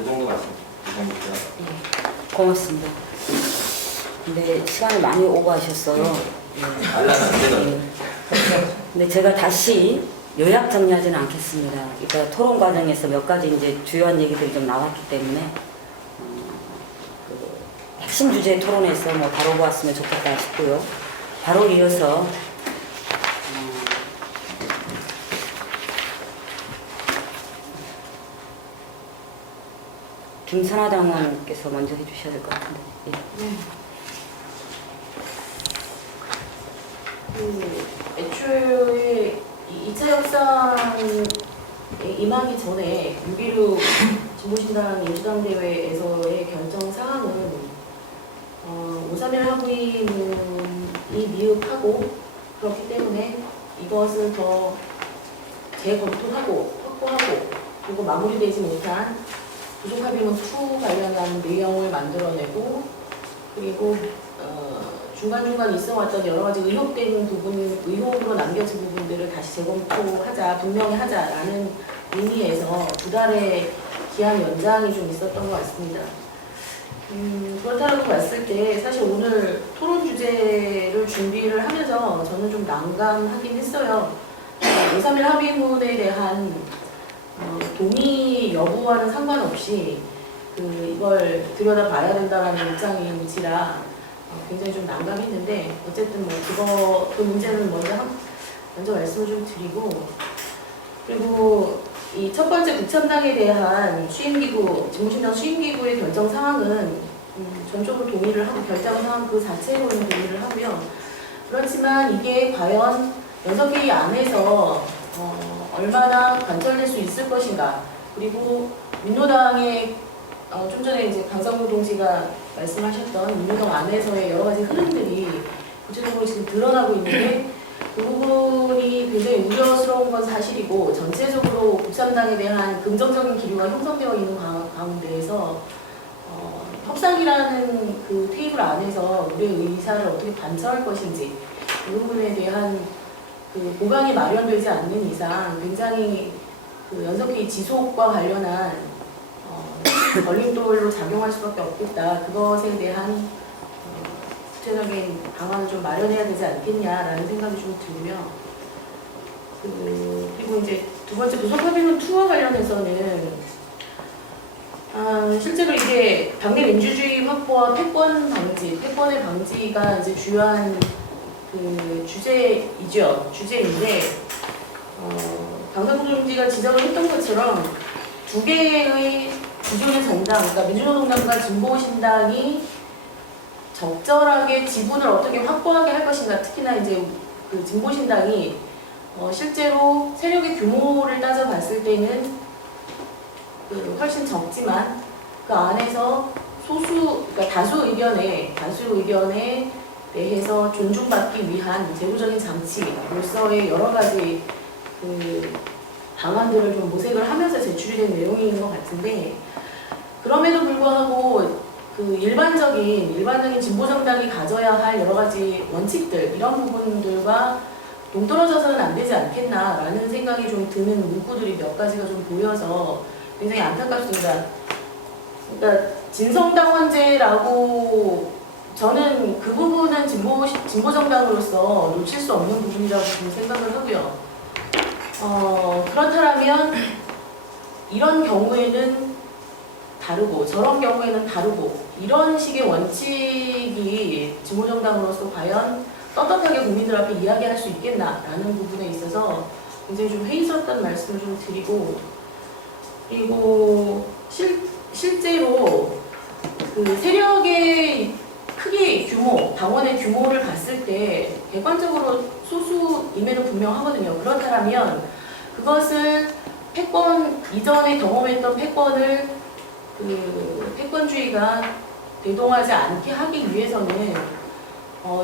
이 정도 말씀드립니다. 네, 고맙습니다. 근데 시간을 많이 오버하셨어요. 알라는 안 되더라고요. 근데 제가 다시 요약 정리하지는 않겠습니다. 이따 토론 과정에서 몇 가지 이제 주요한 얘기들이 좀 나왔기 때문에 그 핵심 주제 토론에서 뭐 다뤄보았으면 좋겠다 싶고요. 바로 이어서 김선아 당원께서 먼저 해주셔야 될 것 같은데. 예. 애초에 2차 협상에 임하기 전에 6.16 진보신당 민주당 대회에서의 결정 사항은 5.3일 합의문이 미흡하고, 그렇기 때문에 이것을 더 재검토하고 확보하고 그리고 마무리되지 못한 부속합의문 2 관련한 내용을 만들어내고, 그리고 중간중간 있어왔던 여러 가지 의혹된 부분, 의혹으로 남겨진 부분들을 다시 재검토하자, 분명히 하자라는 의미에서 2달의 기한 연장이 좀 있었던 것 같습니다. 그렇다고 봤을 때 사실 오늘 토론 주제를 준비를 하면서 저는 좀 난감하긴 했어요. 231 합의문에 대한 동의 여부와는 상관없이 이걸 들여다봐야 된다라는 입장인지라 굉장히 좀 난감했는데 어쨌든 그 문제는 먼저 말씀을 좀 드리고, 그리고 이 첫 번째 국참당에 대한 진보신당 수임기구의 결정 사항은 전적으로 동의를 하고 결정 사항 그 자체로는 동의를 하고요. 그렇지만 이게 과연 연석회의 안에서 얼마나 관철될 수 있을 것인가, 그리고 민노당의 좀 전에 이제 강상무 동지가 말씀하셨던 민노당 안에서의 여러 가지 흐름들이 구체적으로 지금 드러나고 있는데 그 부분이 굉장히 우려스러운 건 사실이고, 전체적으로 국삼당에 대한 긍정적인 기류가 형성되어 있는 가운데에서 협상이라는 그 테이블 안에서 우리의 의사를 어떻게 관철할 것인지 이 부분에 대한 그 보강이 마련되지 않는 이상 굉장히 그 연석회의 지속과 관련한 걸림돌로 작용할 수밖에 없겠다. 그것에 대한 구체적인 방안을 좀 마련해야 되지 않겠냐라는 생각이 좀 들고요. 그리고 이제 두 번째 부속합의문 2와 관련해서는 실제로 이게 당내 민주주의 확보와 패권의 방지가 이제 주요한 그 주제인데 강상무 동지가 지적을 했던 것처럼 두 개의 기존의 정당, 그러니까 민주노동당과 진보신당이 적절하게 지분을 어떻게 확보하게 할 것인가, 특히나 이제 그 진보신당이 실제로 세력의 규모를 따져봤을 때는 훨씬 적지만 그 안에서 그러니까 다수 의견에 대해서 존중받기 위한 제도적인 장치로서의 여러 가지 그 방안들을 좀 모색을 하면서 제출이 된 내용인 것 같은데, 그럼에도 불구하고 그 일반적인 진보정당이 가져야 할 여러 가지 원칙들, 이런 부분들과 동떨어져서는 안 되지 않겠나라는 생각이 좀 드는 문구들이 몇 가지가 좀 보여서 굉장히 안타깝습니다. 그러니까 진성당원제라고, 저는 그 부분은 진보정당으로서 놓칠 수 없는 부분이라고 생각을 하고요. 그렇다면 이런 경우에는 다르고 저런 경우에는 다르고, 이런 식의 원칙이 진보정당으로서 과연 떳떳하게 국민들 앞에 이야기할 수 있겠나라는 부분에 있어서 굉장히 좀 회의스럽다는 말씀을 좀 드리고, 그리고 실제로 그 세력의 크기, 당원의 규모를 봤을 때 객관적으로 소수임에는 분명하거든요. 그렇다면 그것을 이전에 경험했던 패권주의가 대동하지 않게 하기 위해서는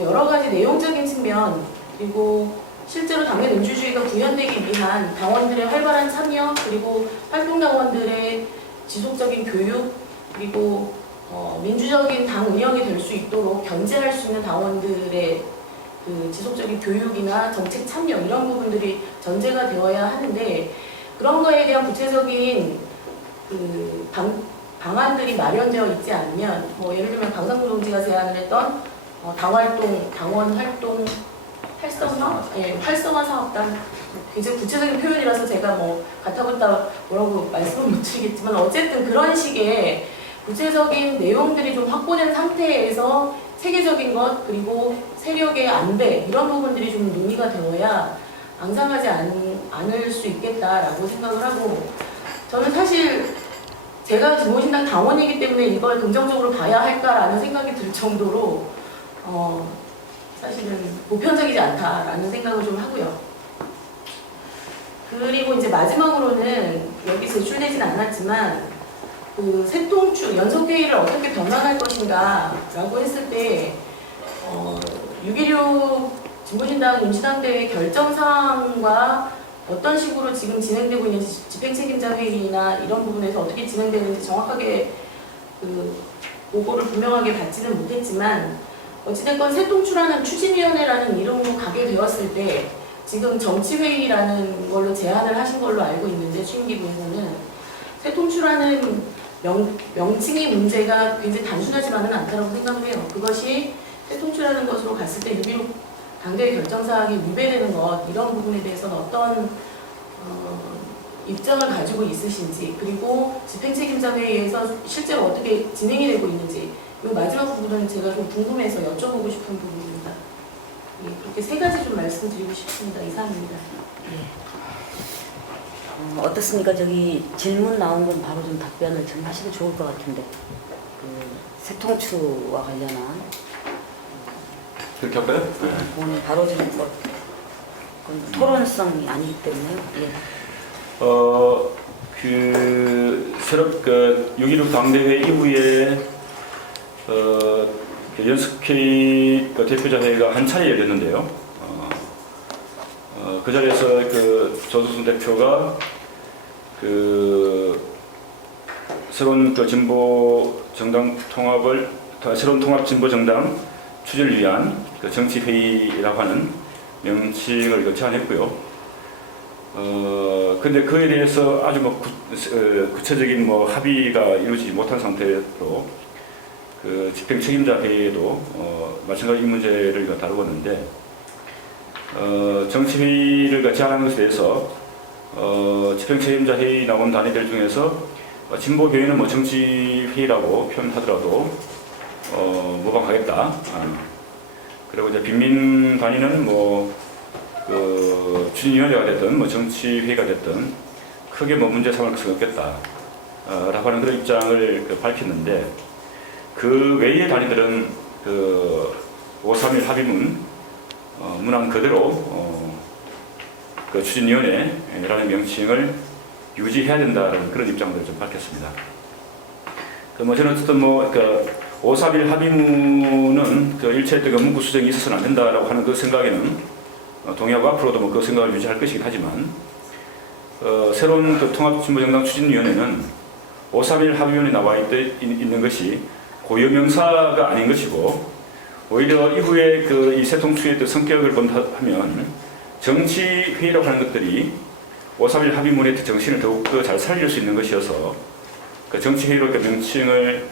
여러 가지 내용적인 측면, 그리고 실제로 당내 민주주의가 구현되기 위한 당원들의 활발한 참여, 그리고 활동당원들의 지속적인 교육, 그리고 민주적인 당 운영이 될 수 있도록 견제할 수 있는 당원들의 그 지속적인 교육이나 정책 참여, 이런 부분들이 전제가 되어야 하는데, 그런 거에 대한 구체적인 그 방안들이 마련되어 있지 않으면, 예를 들면 강상무 동지가 제안을 했던 당원 활동 활성화 사업단, 굉장히 구체적인 표현이라서 제가 가타부타 뭐라고 말씀을 못 드리겠지만, 어쨌든 그런 식의 구체적인 내용들이 좀 확보된 상태에서 세계적인 것, 그리고 세력의 안배, 이런 부분들이 좀 논의가 되어야 앙상하지 않을 수 있겠다라고 생각을 하고, 저는 사실 제가 진보신당 당원이기 때문에 이걸 긍정적으로 봐야 할까라는 생각이 들 정도로 사실은 보편적이지 않다라는 생각을 좀 하고요. 그리고 이제 마지막으로는 여기 제출되진 않았지만 그 세통추 연석회의를 어떻게 변환할 것인가 라고 했을 때 6.16 진보신당 민주당대회 결정사항과 어떤 식으로 지금 진행되고 있는 집행책임자 회의나 이런 부분에서 어떻게 진행되는지 정확하게 그 보고를 분명하게 받지는 못했지만, 어찌됐건 세통추라는 추진위원회라는 이름으로 가게 되었을 때 지금 정치회의라는 걸로 제안을 하신 걸로 알고 있는데, 수임기구에서는 세통추라는 명칭의 문제가 굉장히 단순하지만은 않다고 생각을 해요. 그것이 세통추라는 것으로 갔을 때 6.16 당대의 결정사항이 위배되는 것 이런 부분에 대해서는 어떤 입장을 가지고 있으신지, 그리고 집행책임자회의에서 실제로 어떻게 진행이 되고 있는지, 이 마지막 부분은 제가 좀 궁금해서 여쭤보고 싶은 부분입니다. 예, 그렇게 세 가지 좀 말씀드리고 싶습니다. 이상입니다. 어떻습니까? 저기 질문 나온 건 바로 좀 답변을 좀 하시면 좋을 것 같은데, 그 세통추와 관련한 그렇게 할까요? 네. 오늘 바로 좀 뭐, 그건 토론성이 아니기 때문에요. 예. 새롭게 6.16 당대회 이후에 연습회의 대표자 회의가 한 차례 열렸는데요. 그 자리에서 그 조수순 대표가 그 새로운 그 진보 정당 통합을 새로운 통합 진보 정당 추진을 위한 그 정치 회의라고 하는 명칭을 제안했고요. 근데 그에 대해서 아주 뭐 구체적인 뭐 합의가 이루어지지 못한 상태로 그 집행 책임자 회의에도 마찬가지 이 문제를 다루었는데 정치 회의를 제안하는 것에 대해서 집행 책임자 회의 나온 단위들 중에서 진보 회의는 뭐 정치 회의라고 표현하더라도 모방하겠다. 그리고 이제 빈민 단위는 뭐 그 추진위원회가 됐든 뭐 정치회의가 됐든 크게 뭐 문제 삼을 것은 없겠다 라고 하는 그런 입장을 밝혔는데, 그 외의 단위들은 그 5.3.1 합의문 문안 그대로 그 추진위원회라는 명칭을 유지해야 된다는 그런 입장을 좀 밝혔습니다. 뭐 저는 어쨌든 뭐 그 5.3.1 합의문은 그 일체의 문구 수정이 있어서는 안 된다라고 하는 그 생각에는 동의하고 앞으로도 뭐 그 생각을 유지할 것이긴 하지만, 새로운 그 통합진보정당 추진위원회는 5.3.1 합의문에 나와 있는 것이 고유명사가 아닌 것이고, 오히려 이후에 그 이 세통추의 성격을 본다면 정치회의라고 하는 것들이 5.3.1 합의문의 정신을 더욱 잘 살릴 수 있는 것이어서 그 정치회의로 그 명칭을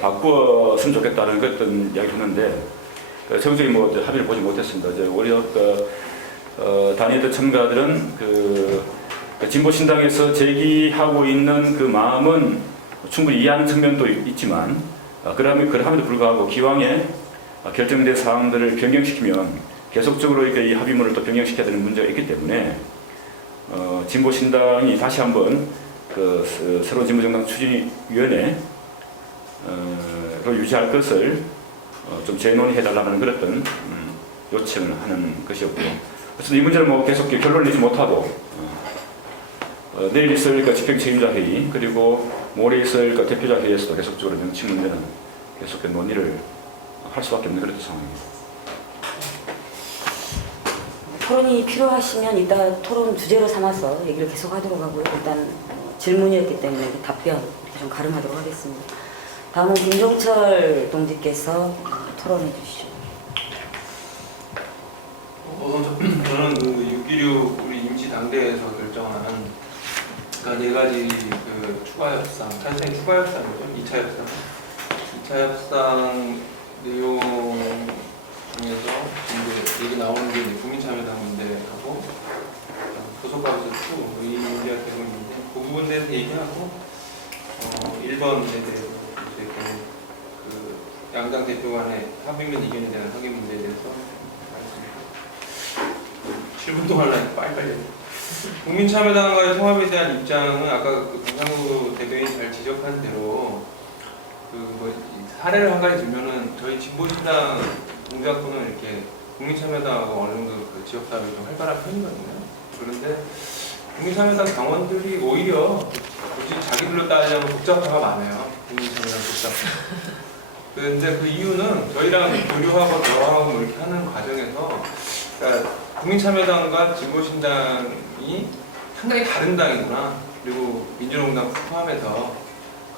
바꾸었으면 좋겠다는 어떤 이야기를 했는데, 최종적인 뭐 합의를 보지 못했습니다. 이제 오히려 단위의 참가들은 그 진보 신당에서 제기하고 있는 그 마음은 충분히 이해하는 측면도 있지만, 그럼에도 불구하고 기왕에 결정된 사항들을 변경시키면 계속적으로 이 합의문을 또 변경시켜야 되는 문제가 있기 때문에 진보 신당이 다시 한번 그 새로운 진보정당 추진위원회로 유지할 것을 좀 재논의해달라는 그랬던 요청을 하는 것이었고요. 그래서 이 문제는 뭐 계속 결론을 내지 못하고 내일 있을 집행 책임자 회의, 그리고 모레 있을 대표자 회의에서도 계속적으로 명칭 문제는 계속 논의를 할 수밖에 없는 그런 상황입니다. 토론이 필요하시면 이따 토론 주제로 삼아서 얘기를 계속하도록 하고요. 일단 질문이었기 때문에 답변 이렇게 좀 가름하도록 하겠습니다. 다음은 김종철 동지께서 토론해 주시죠. 저는 그 6.16 우리 임시당대에서 결정한 그러니까 네 가지 그 추가 협상, 사실상 추가 협상이죠. 2차 협상. 2차 협상 내용 중에서 이제 얘기 나오는 게 국민참여당 문제하고 소속가부서 추 이 문제가 되고 있는데, 그 부분에 대해서 얘기하고 1번에 대해서 그 양당 대표 간의 합의문 이견에 대한 확인 문제에 대해서 말씀드립니다. 7분 동안 하려니까 빨리빨리. 국민참여당과의 통합에 대한 입장은 아까 그 강상우 대변인 잘 지적한 대로 그 사례를 한 가지 들면은 저희 진보신당 동작구는 이렇게 국민참여당하고 어느 정도 그 지역사회가 좀 활발한 편이거든요. 그런데 국민참여당 당원들이 오히려 굳이 자기들로 따지자면 복잡화가 많아요. 국민참여당 복잡화. 그런데 그 이유는 저희랑 교류하고 대화하고 뭐 이렇게 하는 과정에서, 그러니까 국민참여당과 진보신당이 상당히 다른 당이구나. 그리고 민주노동당 포함해서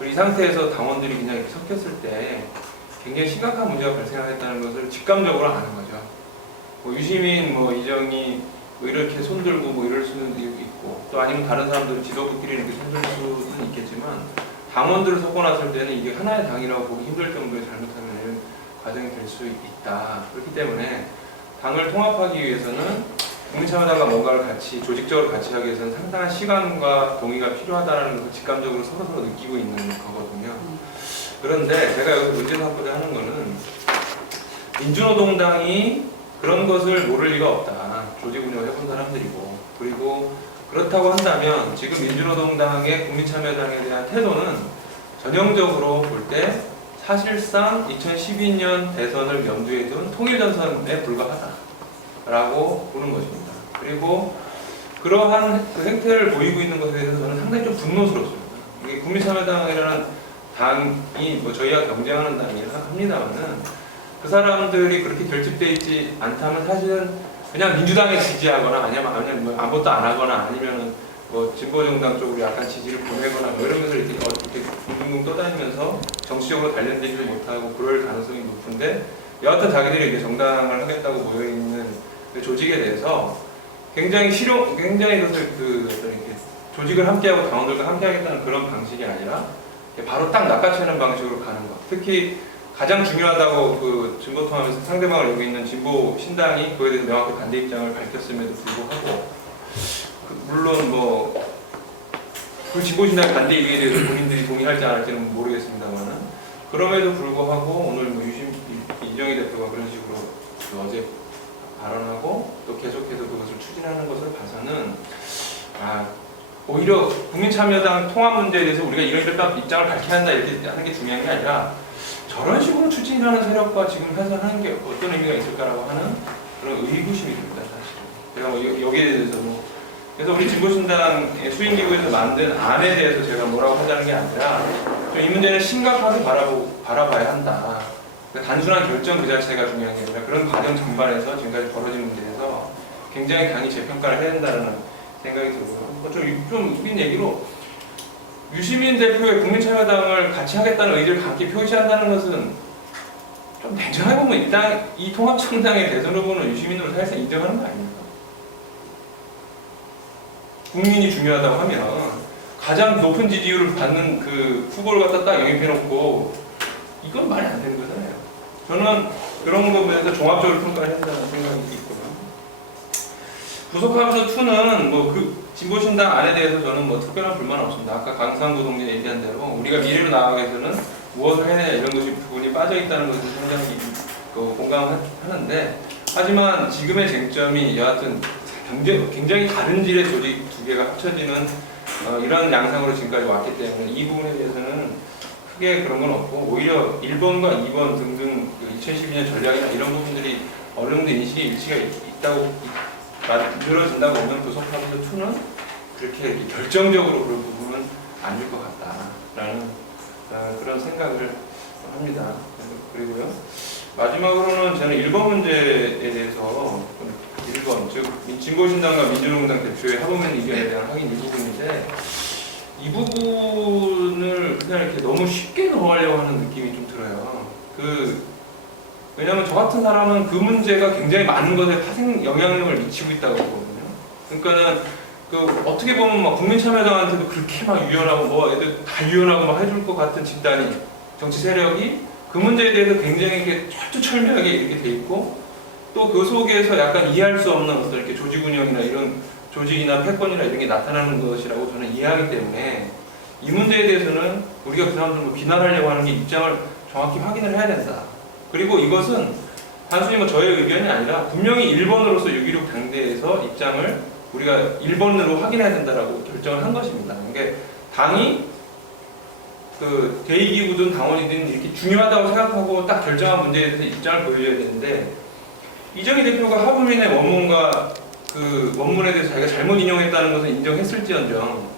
이 상태에서 당원들이 그냥 이렇게 섞였을 때 굉장히 심각한 문제가 발생하겠다는 것을 직감적으로 아는 거죠. 뭐 유시민, 뭐 이정희 뭐 이렇게 손들고 뭐 이럴 수는 있고, 또 아니면 다른 사람들은 지도부끼리 이렇게 손들 수는 있겠지만, 당원들을 섞어놨을 때는 이게 하나의 당이라고 보기 힘들 정도의 잘못하면 과정이 될 수 있다. 그렇기 때문에 당을 통합하기 위해서는 국민참여당과 뭔가를 같이 조직적으로 같이 하기 위해서는 상당한 시간과 동의가 필요하다는 것을 직감적으로 서로 느끼고 있는 거거든요. 그런데 제가 여기서 문제 삼고자 하는 거는 민주노동당이 그런 것을 모를 리가 없다. 조직 운영을 해본 사람들이고, 그리고 그렇다고 한다면 지금 민주노동당의 국민참여당에 대한 태도는 전형적으로 볼 때 사실상 2012년 대선을 염두에 둔 통일전선에 불과하다라고 보는 것입니다. 그리고 그러한 그 행태를 보이고 있는 것에 대해서 저는 상당히 좀 분노스럽습니다. 이게 국민참여당이라는 당이 뭐 저희와 경쟁하는 당이라 합니다만은 그 사람들이 그렇게 결집되어 있지 않다면 사실은 그냥 민주당에 지지하거나 아니면 뭐 아무것도 안 하거나 아니면은 뭐 진보정당 쪽으로 약간 지지를 보내거나 뭐 이러면서 이렇게 둥둥 떠다니면서 정치적으로 단련되지 못하고 그럴 가능성이 높은데 여하튼 자기들이 이제 정당을 하겠다고 모여있는 그 조직에 대해서 굉장히 그것을 이렇게 조직을 함께하고 당원들과 함께하겠다는 그런 방식이 아니라 바로 딱 낚아채는 방식으로 가는 것. 특히 가장 중요하다고 그 진보통합에서 상대방을 여기 있는 진보 신당이 그에 대해서 명확히 반대 입장을 밝혔음에도 불구하고 물론 뭐 그 진보 신당의 반대 입장에 대해서 본인들이 동의할지 안 할지는 모르겠습니다만은 그럼에도 불구하고 오늘 뭐 이정희 대표가 그런 식으로 그 어제 발언하고 또 계속해서 그것을 추진하는 것을 봐서는 오히려 국민참여당 통합 문제에 대해서 우리가 이런 입장을 밝혀야 한다 이렇게 하는 게 중요한 게 아니라 저런 식으로 추진하는 세력과 지금 해서하는 게 어떤 의미가 있을까라고 하는 그런 의구심이 듭니다, 사실. 제가 뭐 여기에 대해서 그래서 우리 진보신당의 수인기구에서 만든 안에 대해서 제가 뭐라고 하자는 게 아니라 이 문제는 심각하게 바라봐야 한다. 그러니까 단순한 결정 그 자체가 중요한 게 아니라 그런 과정 전반에서 지금까지 벌어진 문제에서 굉장히 강히 재평가를 해야 된다는 생각이 들고요. 좀 웃긴 얘기로 유시민 대표의 국민참여당을 같이 하겠다는 의지를 강하게 표시한다는 것은 좀 냉정하게 보면 이 통합정당의 대선 후보는 유시민으로 사실상 인정하는 거 아닙니까? 국민이 중요하다고 하면 가장 높은 지지율을 받는 그 후보를 갖다 딱 영입해놓고 이건 말이 안 되는 거잖아요. 저는 그런 부분에서 종합적으로 평가를 해야 된다는 생각이 있고요. 부속합의서 2는 뭐 그 진보신당 안에 대해서 저는 뭐 특별한 불만 없습니다. 아까 강상구 동지 얘기한 대로 우리가 미래로 나아가기 위해서는 무엇을 해야 되냐 이런 것이 부분이 빠져있다는 것을 굉장히 공감하는데 하지만 지금의 쟁점이 여하튼 굉장히 다른 질의 조직 두 개가 합쳐지는 이런 양상으로 지금까지 왔기 때문에 이 부분에 대해서는 크게 그런 건 없고 오히려 1번과 2번 등등 2012년 전략이나 이런 부분들이 어느 정도 인식의 일치가 있다고 만들어진다고 보면 부속합의서 2는 그렇게 결정적으로 그런 부분은 아닐 것 같다라는 그런 생각을 합니다. 그리고요. 마지막으로는 저는 1번 문제에 대해서 1번, 즉 진보신당과 민주노동당 대표의 합의문 의견에 대한 확인 이 부분인데 이 부분을 그냥 이렇게 너무 쉽게 넘어가려고 하는 느낌이 좀 들어요. 왜냐하면 저 같은 사람은 그 문제가 굉장히 많은 것에 파생 영향력을 미치고 있다고 보거든요. 그러니까는 어떻게 보면 막 국민참여당한테도 그렇게 막 유연하고 뭐 애들 다 유연하고 막 해줄 것 같은 집단이 정치 세력이 그 문제에 대해서 굉장히 이렇게 철두철미하게 이렇게 돼 있고 또 그 속에서 약간 이해할 수 없는 어떤 이렇게 조직 운영이나 이런 조직이나 패권이나 이런 게 나타나는 것이라고 저는 이해하기 때문에 이 문제에 대해서는 우리가 그 사람들을 비난하려고 하는 게 입장을 정확히 확인을 해야 된다. 그리고 이것은 단순히 뭐 저의 의견이 아니라 분명히 1번으로서 6.16 당대에서 입장을 우리가 1번으로 확인해야 된다라고 결정을 한 것입니다. 그러니까 당이 그 대의기구든 당원이든 이렇게 중요하다고 생각하고 딱 결정한 문제에 대해서 입장을 보여줘야 되는데 이정희 대표가 합의문의 원문과 그 원문에 대해서 자기가 잘못 인용했다는 것을 인정했을지언정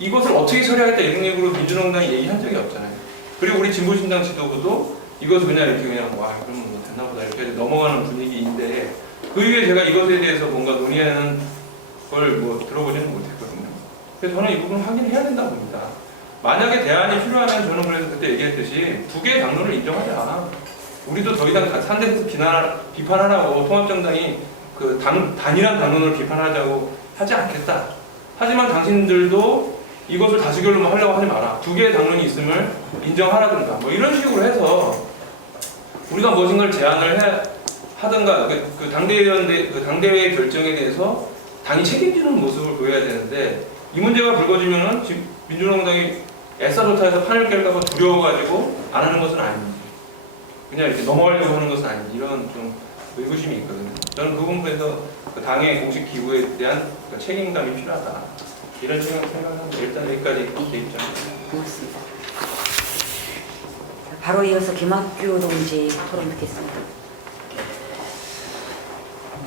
이것을 어떻게 처리하겠다 이런 식으로 민주노동당이 얘기한 적이 없잖아요. 그리고 우리 진보신당 지도부도 이것을 그냥 이렇게 그럼 뭐 됐나 보다 이렇게 넘어가는 분위기인데 그 이후에 제가 이것에 대해서 뭔가 논의하는 걸 뭐 들어보지는 못했거든요. 그래서 저는 이 부분을 확인해야 된다고 봅니다. 만약에 대안이 필요하면 저는 그래서 그때 얘기했듯이 두 개의 당론을 인정하자. 우리도 더 이상 산대에서 비판하라고 통합정당이 그 단일한 당론을 비판하자고 하지 않겠다. 하지만 당신들도 이것을 다수결로만 하려고 하지 마라. 두 개의 당론이 있음을 인정하라든가 뭐 이런 식으로 해서 우리가 무엇인가를 제안을 하든가 그 당대회의 결정에 대해서 당이 책임지는 모습을 보여야 되는데 이 문제가 불거지면은 지금 민주노동당이 애써좋다해서 판을 깰까봐 두려워가지고 안 하는 것은 아닌지 그냥 이렇게 넘어가려고 하는 것은 아닌지 이런 좀 의구심이 있거든요. 저는 그 부분에서 그 당의 공식 기구에 대한 그 책임감이 필요하다 이런 생각합니다. 일단 여기까지 제 입장입니다. 고맙습니다. 바로 이어서 김학규 동지 토론 듣겠습니다.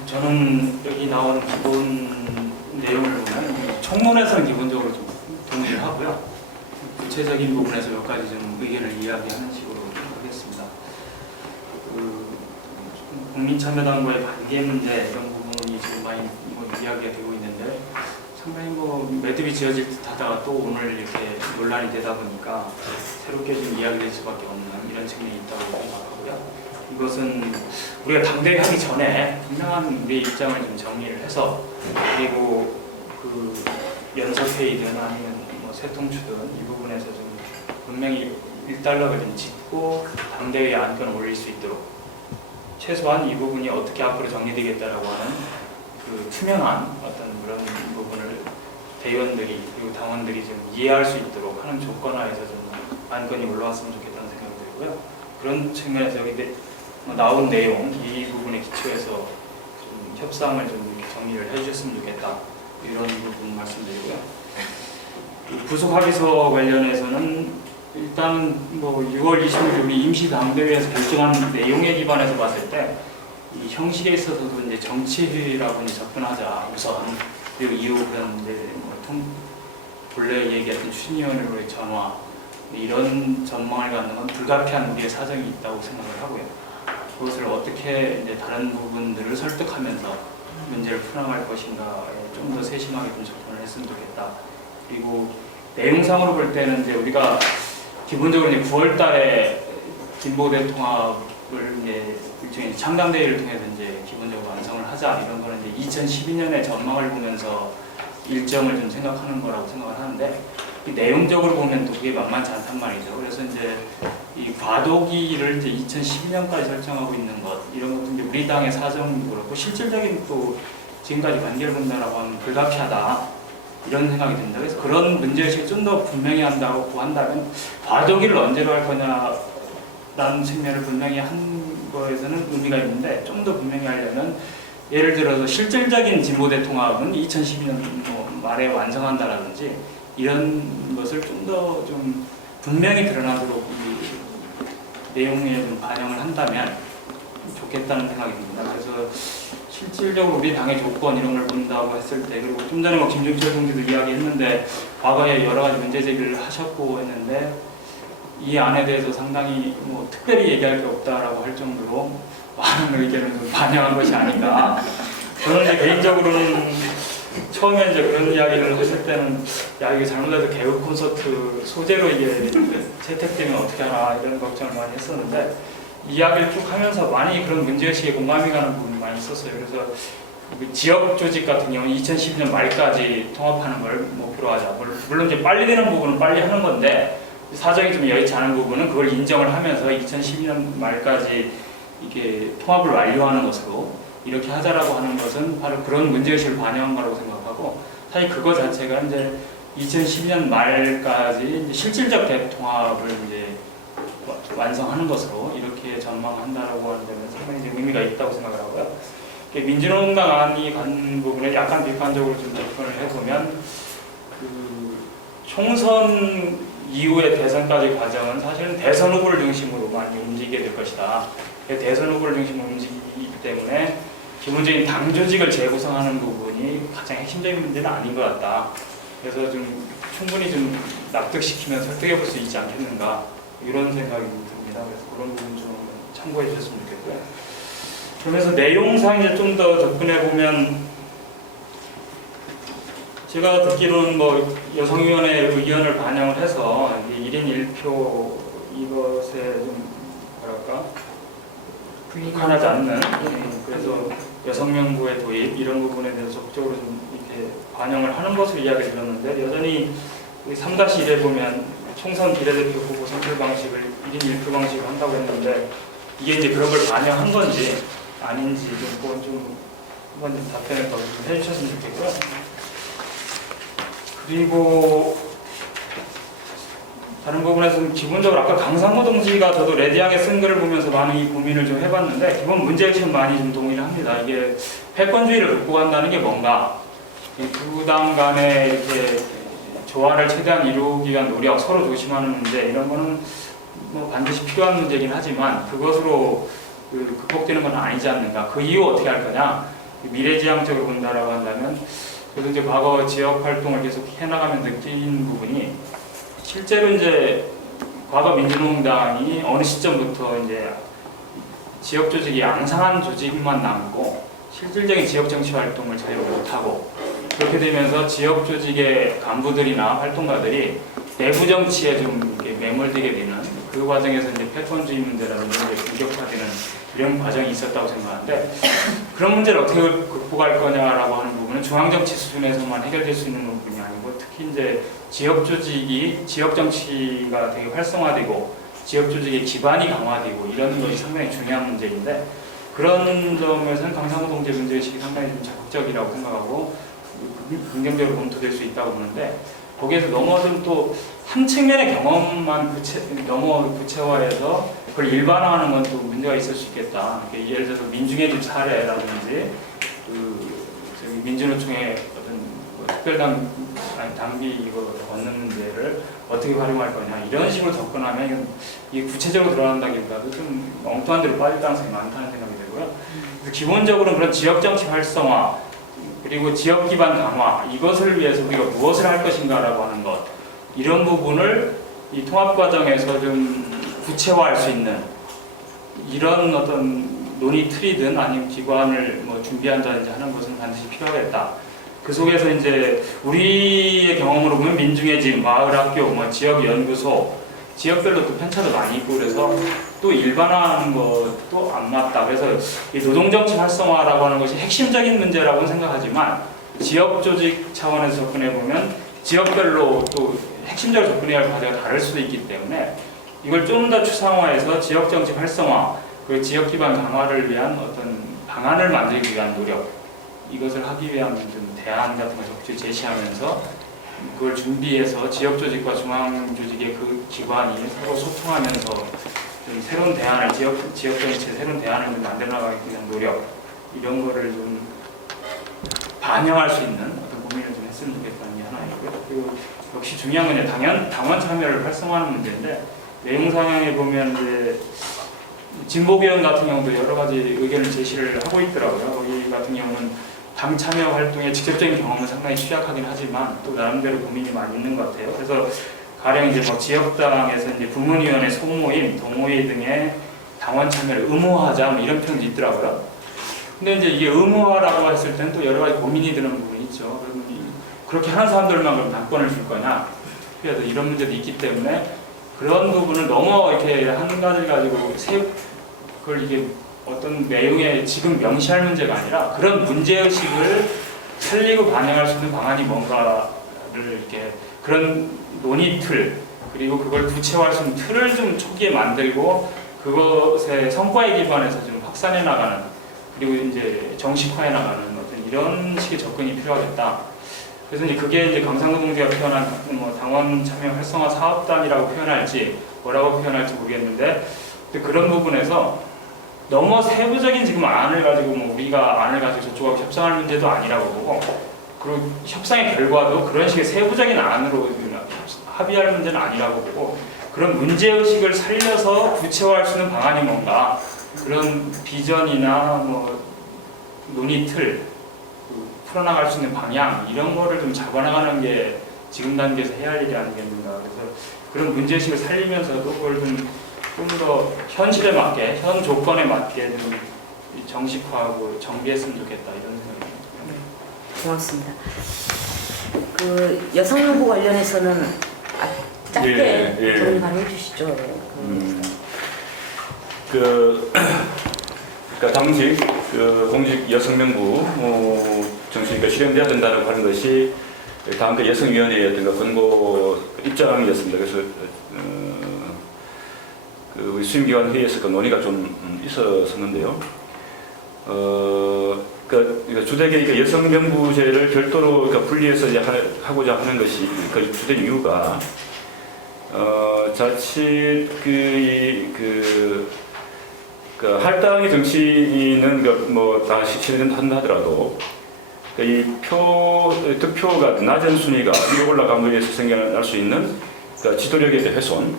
저는 여기 나온 기본 내용을 보면 총론에서는 기본적으로 좀 동의를 하고요. 구체적인 부분에서 몇 가지 좀 의견을 이야기하는 식으로 하겠습니다. 국민참여당과의 관계 문제 이런 부분이 지금 많이 이야기가 되고 있는데 상당히 매듭이 지어질 듯 하다가 또 오늘 이렇게 논란이 되다 보니까 새롭게 좀 이야기될 수밖에 없는 이런 측면이 있다고 생각하고요. 이것은 우리가 당대회 하기 전에 분명한 우리의 입장을 좀 정리를 해서 그리고 그 연석회의든 아니면 세통추든 이 부분에서 좀 분명히 일단락을 좀 짚고 당대회에 안건을 올릴 수 있도록 최소한 이 부분이 어떻게 앞으로 정리되겠다라고 하는 그 투명한 어떤 그런 부분을 대의원들이 그리고 당원들이 좀 이해할 수 있도록 하는 조건하에서 좀 안건이 올라왔으면 좋겠다는 생각이 들고요. 그런 측면에서 여기 나온 내용 이 부분에 기초해서 좀 협상을 좀 이렇게 정리를 해주셨으면 좋겠다 이런 부분 말씀드리고요. 부속 합의서 관련해서는 일단 6월 20일 우리 임시 당대회에서 결정한 내용에 기반해서 봤을 때 이 형식에 있어서도 이제 정치회의라고 이제 접근하자 우선 그리고 이후 그런 이제 본래 얘기했던 추진위원회로의 전화 이런 전망을 갖는 건 불가피한 우리의 사정이 있다고 생각을 하고요. 그것을 어떻게 이제 다른 부분들을 설득하면서 문제를 풀어나갈 것인가에 좀 더 세심하게 좀 접근을 했으면 좋겠다. 그리고 내용상으로 볼 때는 이제 우리가 기본적으로 이제 9월달에 진보대 통합을 이제 일종의 창당대회를 통해서 이제 기본적으로 완성을 하자 이런 거는 이제 2012년의 전망을 보면서 일정을 좀 생각하는 거라고 생각을 하는데 이 내용적으로 보면 또 그게 만만치 않단 말이죠. 그래서 이제 이 과도기를 이제 2012년까지 설정하고 있는 것 이런 것도 이제 우리 당의 사정도 그렇고 실질적인 또 지금까지 관계를 본다라고 하면 불가피하다 이런 생각이 듭니다. 그래서 그런 문제의식을 좀 더 분명히 한다고 한다면 과도기를 언제로 할 거냐라는 측면을 분명히 한 거에서는 의미가 있는데 좀 더 분명히 하려면 예를 들어서 실질적인 진보대 통합은 2012년 말에 완성한다라든지 이런 것을 좀 더 좀 분명히 드러나도록 이 내용에 좀 반영을 한다면 좋겠다는 생각이 듭니다. 그래서 실질적으로 우리 당의 조건 이런 걸 본다고 했을 때 그리고 좀 전에 김종철 동지도 이야기했는데 과거에 여러 가지 문제 제기를 하셨고 했는데 이 안에 대해서 상당히 특별히 얘기할 게 없다라고 할 정도로 많은 의견을 좀 반영한 것이 아닌가. 저는 이제 개인적으로는 처음에 이제 그런 이야기를 했을 때는 야 이게 잘못해서 개그 콘서트 소재로 이게 채택되면 어떻게 하나 이런 걱정을 많이 했었는데 이야기를 쭉 하면서 많이 그런 문제의식에 공감이 가는 부분이 많이 있었어요. 그래서 지역 조직 같은 경우는 2012년 말까지 통합하는 걸 목표로 하자. 물론 이제 빨리 되는 부분은 빨리 하는 건데 사정이 좀 여의치 않은 부분은 그걸 인정을 하면서 2012년 말까지 이게 통합을 완료하는 것으로 이렇게 하자라고 하는 것은 바로 그런 문제의식을 반영한 거라고 생각하고 사실 그거 자체가 이제 2012년 말까지 이제 실질적 대통합을 이제 완성하는 것으로 이렇게 전망한다라고 하는 데는 상당히 의미가 있다고 생각을 하고요. 민주노동당 안이 간 부분에 약간 비판적으로 좀 접근을 해보면 그 총선 이후의 대선까지 과정은 사실은 대선 후보를 중심으로 많이 움직이게 될 것이다. 대선 후보를 중심으로 움직이기 때문에 기본적인 당 조직을 재구성하는 부분이 가장 핵심적인 문제는 아닌 것 같다. 그래서 좀 충분히 좀 납득시키면 설득해 볼 수 있지 않겠는가 이런 생각이 듭니다. 그래서 그런 부분 좀 참고해 주셨으면 좋겠고요. 그러면서 내용상 이제 좀 더 접근해 보면 제가 듣기로는 여성위원회 의견을 반영을 해서 1인 1표 이것에 좀 뭐랄까 불편하지 않는 그래서 여성명부의 도입 이런 부분에 대해서 적극적으로 좀 이렇게 반영을 하는 것으로 이야기를 들었는데 여전히 3-1에 보면 총선 비례대표 후보 선출 방식을 1인 1표 방식으로 한다고 했는데 이게 이제 그런 걸 반영한 건지 아닌지 한번 좀 답변을 더 해주셨으면 좋겠고요. 그리고 다른 부분에서는 기본적으로 아까 강상구 동지가 저도 레디앙에 쓴 글을 보면서 많은 이 고민을 좀 해봤는데 기본 문제의식은 많이 좀 동의를 합니다. 이게 패권주의를 극복한다는 게 뭔가, 이 두 당 간의 이렇게 조화를 최대한 이루기 위한 노력, 서로 조심하는 문제, 이런 거는 뭐 반드시 필요한 문제긴 하지만 그것으로 극복되는 건 아니지 않는가. 그 이후 어떻게 할 거냐. 미래지향적으로 본다라고 한다면, 그래서 이제 과거 지역 활동을 계속 해나가면 느낀 부분이, 실제로 이제 과거 민주노동당이 어느 시점부터 이제 지역 조직이 양상한 조직만 남고 실질적인 지역 정치 활동을 잘 못하고, 그렇게 되면서 지역 조직의 간부들이나 활동가들이 내부 정치에 좀 이렇게 매몰되게 되는, 그 과정에서 이제 패권주의 문제라든지 공격화되는 이런 과정이 있었다고 생각하는데, 그런 문제를 어떻게 극복할 거냐라고 하는 부분은 중앙정치 수준에서만 해결될 수 있는 부분이 아니고, 특히 이제 지역 조직이, 지역 정치가 되게 활성화되고 지역 조직의 기반이 강화되고 이런 것이 상당히 중요한 문제인데, 그런 점에서는 강상구 동지 문제의식이 상당히 좀 적극적이라고 생각하고 긍정적으로 검토될 수 있다고 보는데, 거기에서 너무 또 한 측면의 경험만 너무 구체화해서 그걸 일반화하는 건 또 문제가 있을 수 있겠다. 예를 들어서 민중의 집 사례라든지 민주노총의 어떤 특별당 당비 이거 얻는 문제를 어떻게 활용할 거냐, 이런 식으로 접근하면 이게 구체적으로 들어간다기보다도 좀 엉뚱한 데로 빠질 가능성이 많다는 생각이 들고요. 그래서 기본적으로는 그런 지역 정치 활성화 그리고 지역 기반 강화, 이것을 위해서 우리가 무엇을 할 것인가라고 하는 것, 이런 부분을 이 통합 과정에서 좀 구체화할 수 있는 이런 어떤 논의 틀이든 아니면 기관을 뭐 준비한다든지 하는 것은 반드시 필요하겠다. 그 속에서 이제 우리의 경험으로 보면 민중의 집, 마을학교, 뭐 지역 연구소, 지역별로 또 편차도 많이 있고, 그래서 또 일반화하는 것도 안 맞다. 그래서 이 노동정치 활성화라고 하는 것이 핵심적인 문제라고는 생각하지만, 지역 조직 차원에서 접근해 보면 지역별로 또 핵심적으로 접근해야 할 과제가 다를 수도 있기 때문에, 이걸 좀 더 추상화해서 지역 정치 활성화, 그 지역 기반 강화를 위한 어떤 방안을 만들기 위한 노력, 이것을 하기 위한 좀 대안 같은 걸 적극 제시하면서 그걸 준비해서 지역 조직과 중앙 조직의 그 기관이 서로 소통하면서 좀 새로운 대안을, 지역 정치의 새로운 대안을 좀 만들어 나가기 위한 노력, 이런 거를 좀 반영할 수 있는 어떤 고민을 좀 했으면 좋겠다는 게 하나 있고요. 그리고 역시 중요한 건 이제 당원 참여를 활성화하는 문제인데, 내용 상황에 보면 이제 진보개헌 같은 경우도 여러 가지 의견을 제시를 하고 있더라고요. 거기 같은 경우는 당 참여 활동의 직접적인 경험은 상당히 취약하긴 하지만 또 나름대로 고민이 많이 있는 것 같아요. 그래서 가령 이제 뭐 지역당에서 이제 부문위원회, 소모임, 동호회 등의 당원 참여를 의무화하자, 뭐 이런 표현도 있더라고요. 근데 이제 이게 의무화라고 했을 때는 또 여러 가지 고민이 드는 부분이 있죠. 그렇게 하는 사람들만 그럼 당권을 줄 거냐? 그래서 이런 문제도 있기 때문에 그런 부분을 너무 이렇게 한 가지를 가지고 그걸 이게 어떤 내용에 지금 명시할 문제가 아니라, 그런 문제의식을 살리고 반영할 수 있는 방안이 뭔가를 이렇게, 그런 논의 틀, 그리고 그걸 구체화할 수 있는 틀을 좀 초기에 만들고 그것의 성과에 기반해서 좀 확산해 나가는, 그리고 이제 정식화해 나가는 어떤 이런 식의 접근이 필요하겠다. 그래서 이제 그게 이제 강상구 동지가 표현한 뭐 당원 참여 활성화 사업단이라고 표현할지 뭐라고 표현할지 모르겠는데, 근데 그런 부분에서 너무 세부적인 지금 안을 가지고 뭐 우리가 안을 가지고 저쪽하고 협상할 문제도 아니라고 보고, 그리고 협상의 결과도 그런 식의 세부적인 안으로 합의할 문제는 아니라고 보고, 그런 문제의식을 살려서 구체화할 수 있는 방안이 뭔가, 그런 비전이나 뭐 논의 틀, 풀어나갈 수 있는 방향, 이런 거를 좀 잡아나가는 게 지금 단계에서 해야 할 일이 아니겠는가. 그래서 그런 문제의식을 살리면서도 그걸 좀 더 현실에 맞게, 현 조건에 맞게 좀 정식화하고 정비했으면 좋겠다, 이런 생각입니다. 고맙습니다. 그 여성연구 관련해서는 짧게 정리 가능해 주시죠. 그러니까 당시 그 공직 여성명부 정책이 실현돼야 된다고 하는 것이 당그 여성위원회의 어떤 권고 입장이었습니다. 그래서 그 우리 수임기관 회의에서 그 논의가 좀 있었는데요. 주택의 여성 명부제를 별도로 분리해서 이제 하고자 하는 것이 그 주된 이유가 자칫 할당의 정치인은 다 실현한다 하더라도 이 득표가 낮은 순위가 위로 올라간 것에 의해서 생겨날 수 있는 지도력의 훼손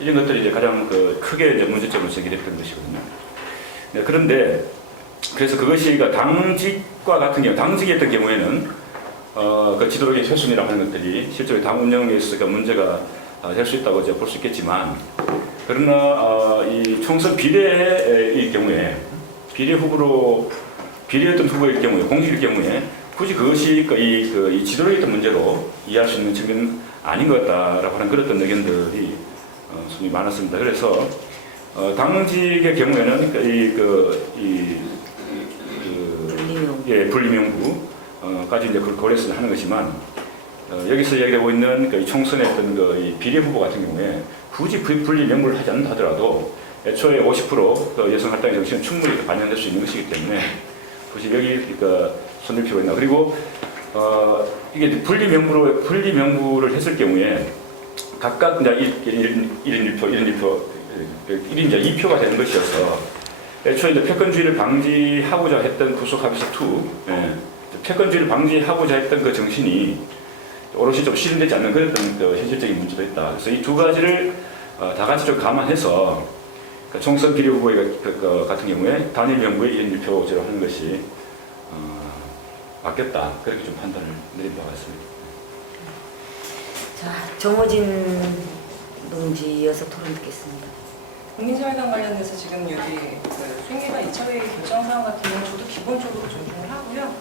이런 것들이 이제 가장 크게 이제 문제점을 제기했던 것이거든요. 네, 그런데 그래서 그것이 당직과 같은 경우, 당직이었던 경우에는 지도력의 훼손이라고 하는 것들이 실제로 당 운영에 있어서 문제가 될 수 있다고 이제 볼 수 있겠지만, 그러나 이 총선 비례의 경우에 비례했던 후보일 경우에 공직일 경우에 굳이 그것이 이 지도력의 어떤 문제로 이해할 수 있는 측면은 아닌 것 같다라고 하는 그런 의견들이 상당히 많았습니다. 그래서 당직의 경우에는 분리명부까지 이제 고려해서 하는 것이지만 여기서 이야기하고 있는 총선의 어떤 이 비례 후보 같은 경우에 굳이 분리명부를 하지 않는다 하더라도 애초에 50% 여성 할당의 정신은 충분히 반영될 수 있는 것이기 때문에 굳이 여기 손댈 필요가 있나. 그리고 이게 분리명부를 했을 경우에 각각 이제 1인 2표가 되는 것이어서 애초에 이제 패권주의를 방지하고자 했던 구속합의서 2, 패권주의를 방지하고자 했던 그 정신이 오롯이 좀 실현되지 않는 그런 현실적인 문제도 있다. 그래서 이 두 가지를 다 같이 좀 감안해서 총선 비례 후보 같은 경우에 단일 명부의 1인 1표제로 하는 것이 맞겠다. 그렇게 좀 판단을 내린 바가 있습니다. 자, 정호진 동지 이어서 토론 듣겠습니다. 국민사회당 관련해서 지금 여기 수행기관 2차 회의 결정사항 같은 경우는 저도 기본적으로 존중을 하고요.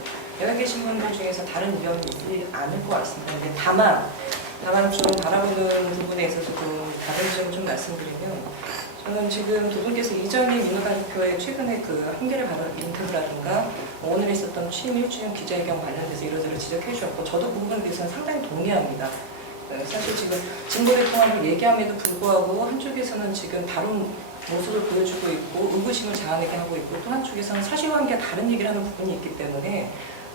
여기 계신 분들 중에서 다른 의견이 있지 않을 것 같습니다. 근데 다만 좀 바라보는 부분에 있어서 좀 다른 점을 좀 말씀드리면, 저는 지금 두 분께서 이전에 민노당 대표의 최근에 한겨레 발언 인터뷰라든가 오늘 있었던 취임 1주년 기자회견 관련돼서 이러저러 지적해 주셨고, 저도 그 부분에 대해서는 상당히 동의합니다. 사실 지금 진보의 통합을 얘기함에도 불구하고 한쪽에서는 지금 다른 모습을 보여주고 있고 의구심을 자아내게 하고 있고, 또 한쪽에서는 사실관계가 다른 얘기를 하는 부분이 있기 때문에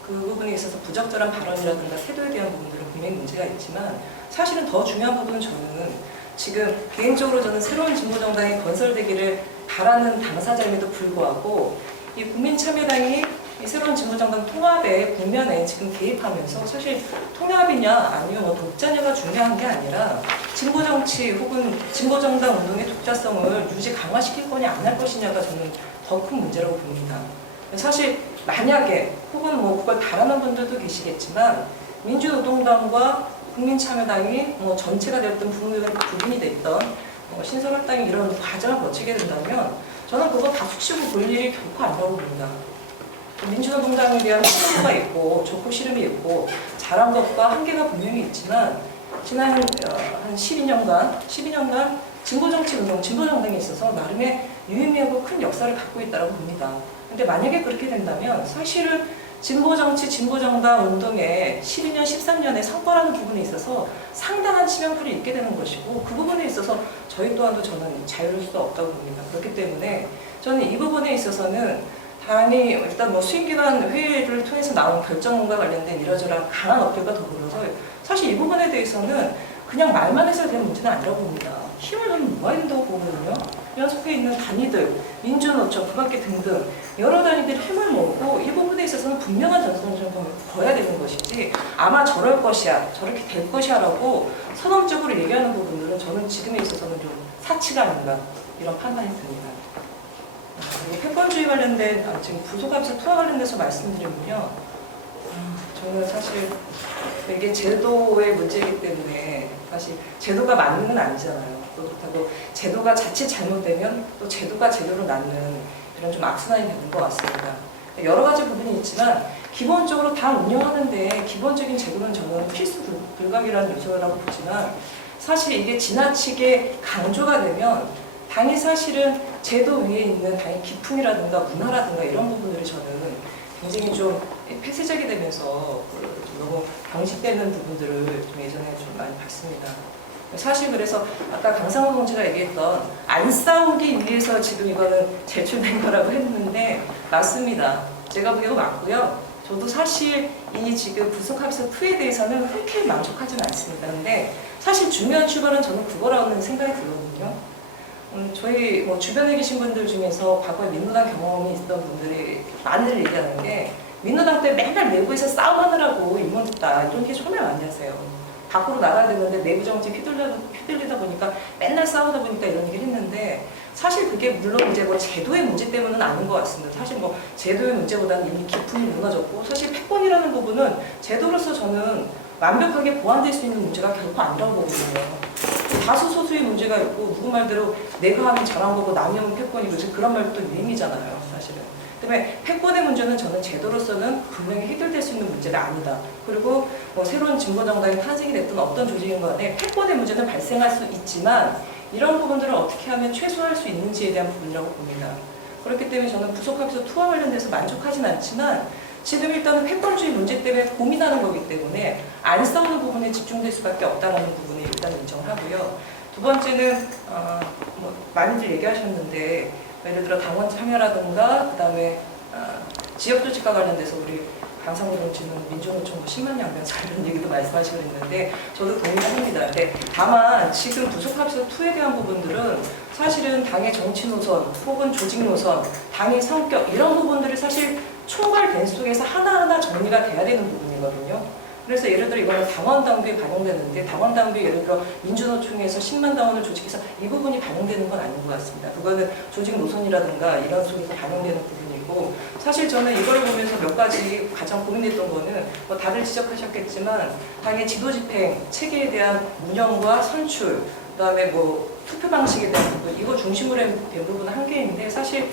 그 부분에 있어서 부적절한 발언이라든가 태도에 대한 부분들은 분명히 문제가 있지만, 사실은 더 중요한 부분은 저는 지금 개인적으로 저는 새로운 진보정당이 건설되기를 바라는 당사자임에도 불구하고 이 국민참여당이 이 새로운 진보정당 통합의 국면에 지금 개입하면서 사실 통합이냐 아니면 독자냐가 중요한 게 아니라 진보정치 혹은 진보정당 운동의 독자성을 유지 강화시킬 거냐 안 할 것이냐가 저는 더 큰 문제라고 봅니다. 사실 만약에 혹은 그걸 바라는 분들도 계시겠지만 민주노동당과 국민참여당이 전체가 되었던 부분이 됐던 신설할당이 이런 과정을 거치게 된다면 저는 그거 다 숙시고 볼 일이 결코 아니라고 봅니다. 민주노동당에 대한 실험가 있고 좋고 싫음이 있고 잘한 것과 한계가 분명히 있지만 지난 한 12년간 진보정치 운동, 진보정당에 있어서 나름의 유의미하고 큰 역사를 갖고 있다고 봅니다. 근데 만약에 그렇게 된다면 사실은 진보정치, 진보정당 운동의 12년, 13년의 성과라는 부분에 있어서 상당한 치명풀이 있게 되는 것이고, 그 부분에 있어서 저희 또한도 저는 자유로울 수 없다고 봅니다. 그렇기 때문에 저는 이 부분에 있어서는 당이 일단 수행기관 회의를 통해서 나온 결정과 관련된 이러저러한 강한 어필과 더불어서 사실 이 부분에 대해서는 그냥 말만 해서 되는 문제는 아니라고 봅니다. 힘을 좀 모아야 된다고 보거든요. 연속해 있는 단위들, 민주노총, 국악계 등등 여러 단위들이 힘을 모으고 이 부분에 있어서는 분명한 전선을 좀 거야 되는 것이지, 아마 저럴 것이야, 저렇게 될 것이야 라고 선언적으로 얘기하는 부분들은 저는 지금에 있어서는 좀 사치가 아닌가 이런 판단이 듭니다. 그리고 패권주의 관련된 지금 부속합의서 투하 관련돼서 말씀드리면요, 저는 사실 이게 제도의 문제이기 때문에 사실 제도가 맞는 건 아니잖아요. 또 그렇다고 제도가 자칫 잘못되면 또 제도가 제도로 낳는 이런 좀 악순환이 되는 것 같습니다. 여러 가지 부분이 있지만 기본적으로 당 운영하는데 기본적인 제도는 저는 필수 불가이라는 요소라고 보지만, 사실 이게 지나치게 강조가 되면 당이 사실은 제도 위에 있는 당의 기풍이라든가 문화라든가 이런 부분들이 저는 굉장히 좀 폐쇄적이 되면서 너무 경직되는 부분들을 좀 예전에 좀 많이 봤습니다. 사실 그래서 아까 강상호 동지가 얘기했던 안 싸운 게 위해서 지금 이거는 제출된 거라고 했는데 맞습니다. 제가 보기에도 맞고요. 저도 사실 이 지금 부속합의서 2에 대해서는 그렇게 만족하지는 않습니다. 근데 사실 중요한 출발은 저는 그거라는 생각이 들거든요. 저희 뭐 주변에 계신 분들 중에서 과거에 민노당 경험이 있던 분들이 많이들 얘기하는 게 민노당 때 맨날 내부에서 싸움하느라고 인문 듣다 이런 게 정말 많이 하세요. 밖으로 나가야 되는데 내부 정치 휘둘리다 보니까 맨날 싸우다 보니까 이런 얘기를 했는데 사실 그게 물론 이제 뭐 제도의 문제 때문은 아닌 것 같습니다. 사실 뭐 제도의 문제보다는 이미 기품이 무너졌고 사실 패권이라는 부분은 제도로서 저는 완벽하게 보완될 수 있는 문제가 결코 아니라고 보거든요. 다수 소수의 문제가 있고 누구 말대로 내가 하면 잘한 거고 남이 하면 패권이고 지금 그런 말도 유행이잖아요. 사실은. 때문에 패권의 문제는 저는 제도로서는 분명히 해결될 수 있는 문제가 아니다. 그리고 뭐 새로운 진보정당이 탄생이 됐든 어떤 조직인 간에 패권의 문제는 발생할 수 있지만 이런 부분들을 어떻게 하면 최소화할 수 있는지에 대한 부분이라고 봅니다. 그렇기 때문에 저는 부속합의서 2와 관련돼서 만족하진 않지만 지금 일단은 패권주의 문제 때문에 고민하는 거기 때문에 안 싸우는 부분에 집중될 수밖에 없다는 부분을 일단 인정하고요. 두 번째는 뭐 많이들 얘기하셨는데 예를 들어 당원 참여라든가 그다음에 지역 조직과 관련돼서 우리 강상호 동지는 민주노총 10만 양변사 이런 얘기도 말씀하시고 있는데 저도 동의합니다. 근데 다만 지금 부속합의서 2에 대한 부분들은 사실은 당의 정치 노선 혹은 조직 노선, 당의 성격 이런 부분들이 사실 총괄된 속에서 하나하나 정리가 돼야 되는 부분이거든요. 그래서 예를 들어 이거는 당원 당규에 반영되는데 당원 당규에 예를 들어 민주노총에서 10만 당원을 조직해서 이 부분이 반영되는 건 아닌 것 같습니다. 그거는 조직 노선이라든가 이런 속에서 반영되는 부분이고 사실 저는 이걸 보면서 몇 가지 가장 고민했던 거는 뭐 다들 지적하셨겠지만 당의 지도 집행 체계에 대한 운영과 선출 그다음에 뭐 투표 방식에 대한 부분 이거 중심으로 된 부분은 한계인데 사실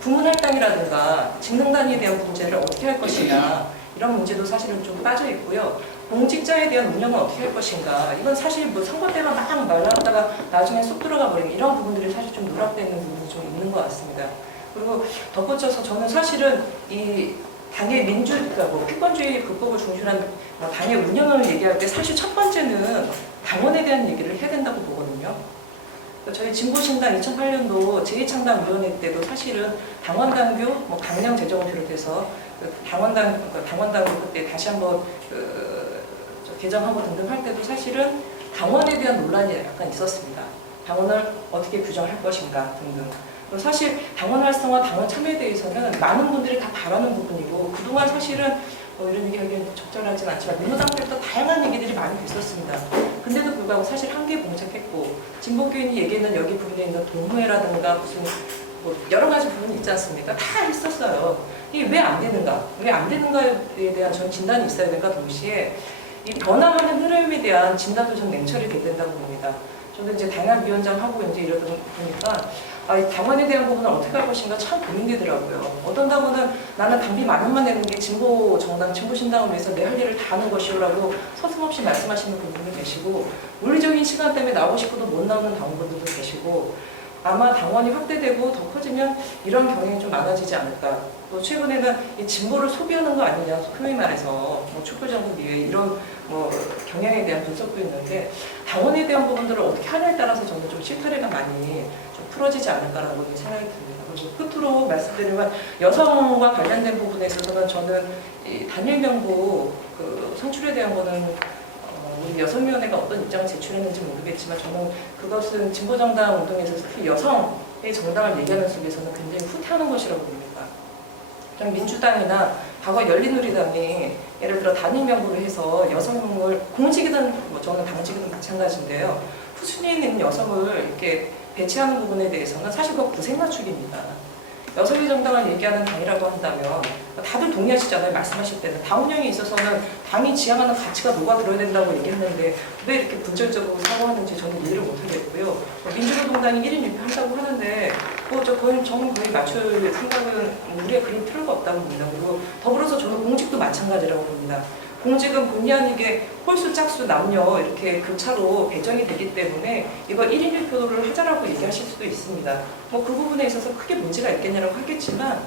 부문할당이라든가 직능단위에 대한 문제를 어떻게 할 것이냐 이런 문제도 사실은 좀 빠져 있고요. 공직자에 대한 운영은 어떻게 할 것인가 이건 사실 뭐 선거 때만 막 말라갔다가 나중에 쏙 들어가 버리는 이런 부분들이 사실 좀 누락되어 있는 부분이 좀 있는 것 같습니다. 그리고 덧붙여서 저는 사실은 이 당의 그러니까 뭐 패권주의 극복을 중시한 당의 운영을 얘기할 때 사실 첫 번째는 당원에 대한 얘기를 해야 된다고 보거든요. 저희 진보신당 2008년도 제2창당위원회 때도 사실은 당원당규, 뭐 강령 제정을 비롯해서 당원당규 그때 다시 한번 개정하고 등등 할 때도 사실은 당원에 대한 논란이 약간 있었습니다. 당원을 어떻게 규정할 것인가 등등. 사실 당원 활성화, 당원 참여에 대해서는 많은 분들이 다 바라는 부분이고 그동안 사실은 이런 얘기하기는 적절하진 않지만 민노당 때부터 다양한 얘기들이 많이 됐었습니다. 근데도 불구하고 사실 한계에 봉착했고 진보교인이 얘기했는 여기 부분에 있는 동호회라든가 무슨 뭐 여러 가지 부분이 있지 않습니까? 다 있었어요. 이게 왜 안 되는가? 왜 안 되는가에 대한 전 진단이 있어야 될까 동시에 이 변화하는 흐름에 대한 진단도 좀 냉철히 돼야 된다고 봅니다. 저도 이제 당협위원장 하고 이제 이러다 보니까 이 당원에 대한 부분을 어떻게 할 것인가 참 고민되더라고요. 어떤 당원은 나는 당비 10,000원만 내는 게 진보 정당, 진보 신당을 위해서 내 할 일을 다 하는 것이오라고 서슴없이 말씀하시는 분들도 계시고 물리적인 시간 때문에 나오고 싶어도 못 나오는 당원분들도 계시고 아마 당원이 확대되고 더 커지면 이런 경향이 좀 많아지지 않을까. 또 최근에는 이 진보를 소비하는 거 아니냐, 소위 말해서 뭐 촛불정부 이외에 이런 뭐 경향에 대한 분석도 있는데 당원에 대한 부분들을 어떻게 하냐에 따라서 저는 좀 실타래가 많이 좀 풀어지지 않을까라고 생각이 듭니다. 그리고 끝으로 말씀드리면 여성과 관련된 부분에 있어서는 저는 이 단일 명부 그 선출에 대한 거는 우리 여성위원회가 어떤 입장을 제출했는지 모르겠지만 저는 그것은 진보정당 운동에서 특히 여성의 정당을 얘기하는 속에서는 굉장히 후퇴하는 것이라고 봅니다. 그냥 민주당이나 과거 열린우리당이 예를 들어 단일 명부를 해서 여성을 공직이든 뭐 저는 당직이든 마찬가지인데요. 후순위에 있는 여성을 이렇게 배치하는 부분에 대해서는 사실 그거 구색맞추기입니다. 여성의 정당을 얘기하는 당이라고 한다면 다들 동의하시잖아요. 말씀하실 때는 당 운영에 있어서는 당이 지향하는 가치가 녹아들어야 된다고 얘기했는데 왜 이렇게 분절적으로 사고하는지 저는 이해를 못하겠고요. 민주노동당이 1인 1표 한다고 하는데 저는 거의 맞출 생각은 우리의 그림 필요가 없다고 봅니다. 그리고 더불어서 저는 공직도 마찬가지라고 봅니다. 공직은 본의 아니게 홀수, 짝수, 남녀 이렇게 교차로 배정이 되기 때문에 이거 1인 1표를 하자라고 얘기하실 수도 있습니다. 뭐 그 부분에 있어서 크게 문제가 있겠냐라고 하겠지만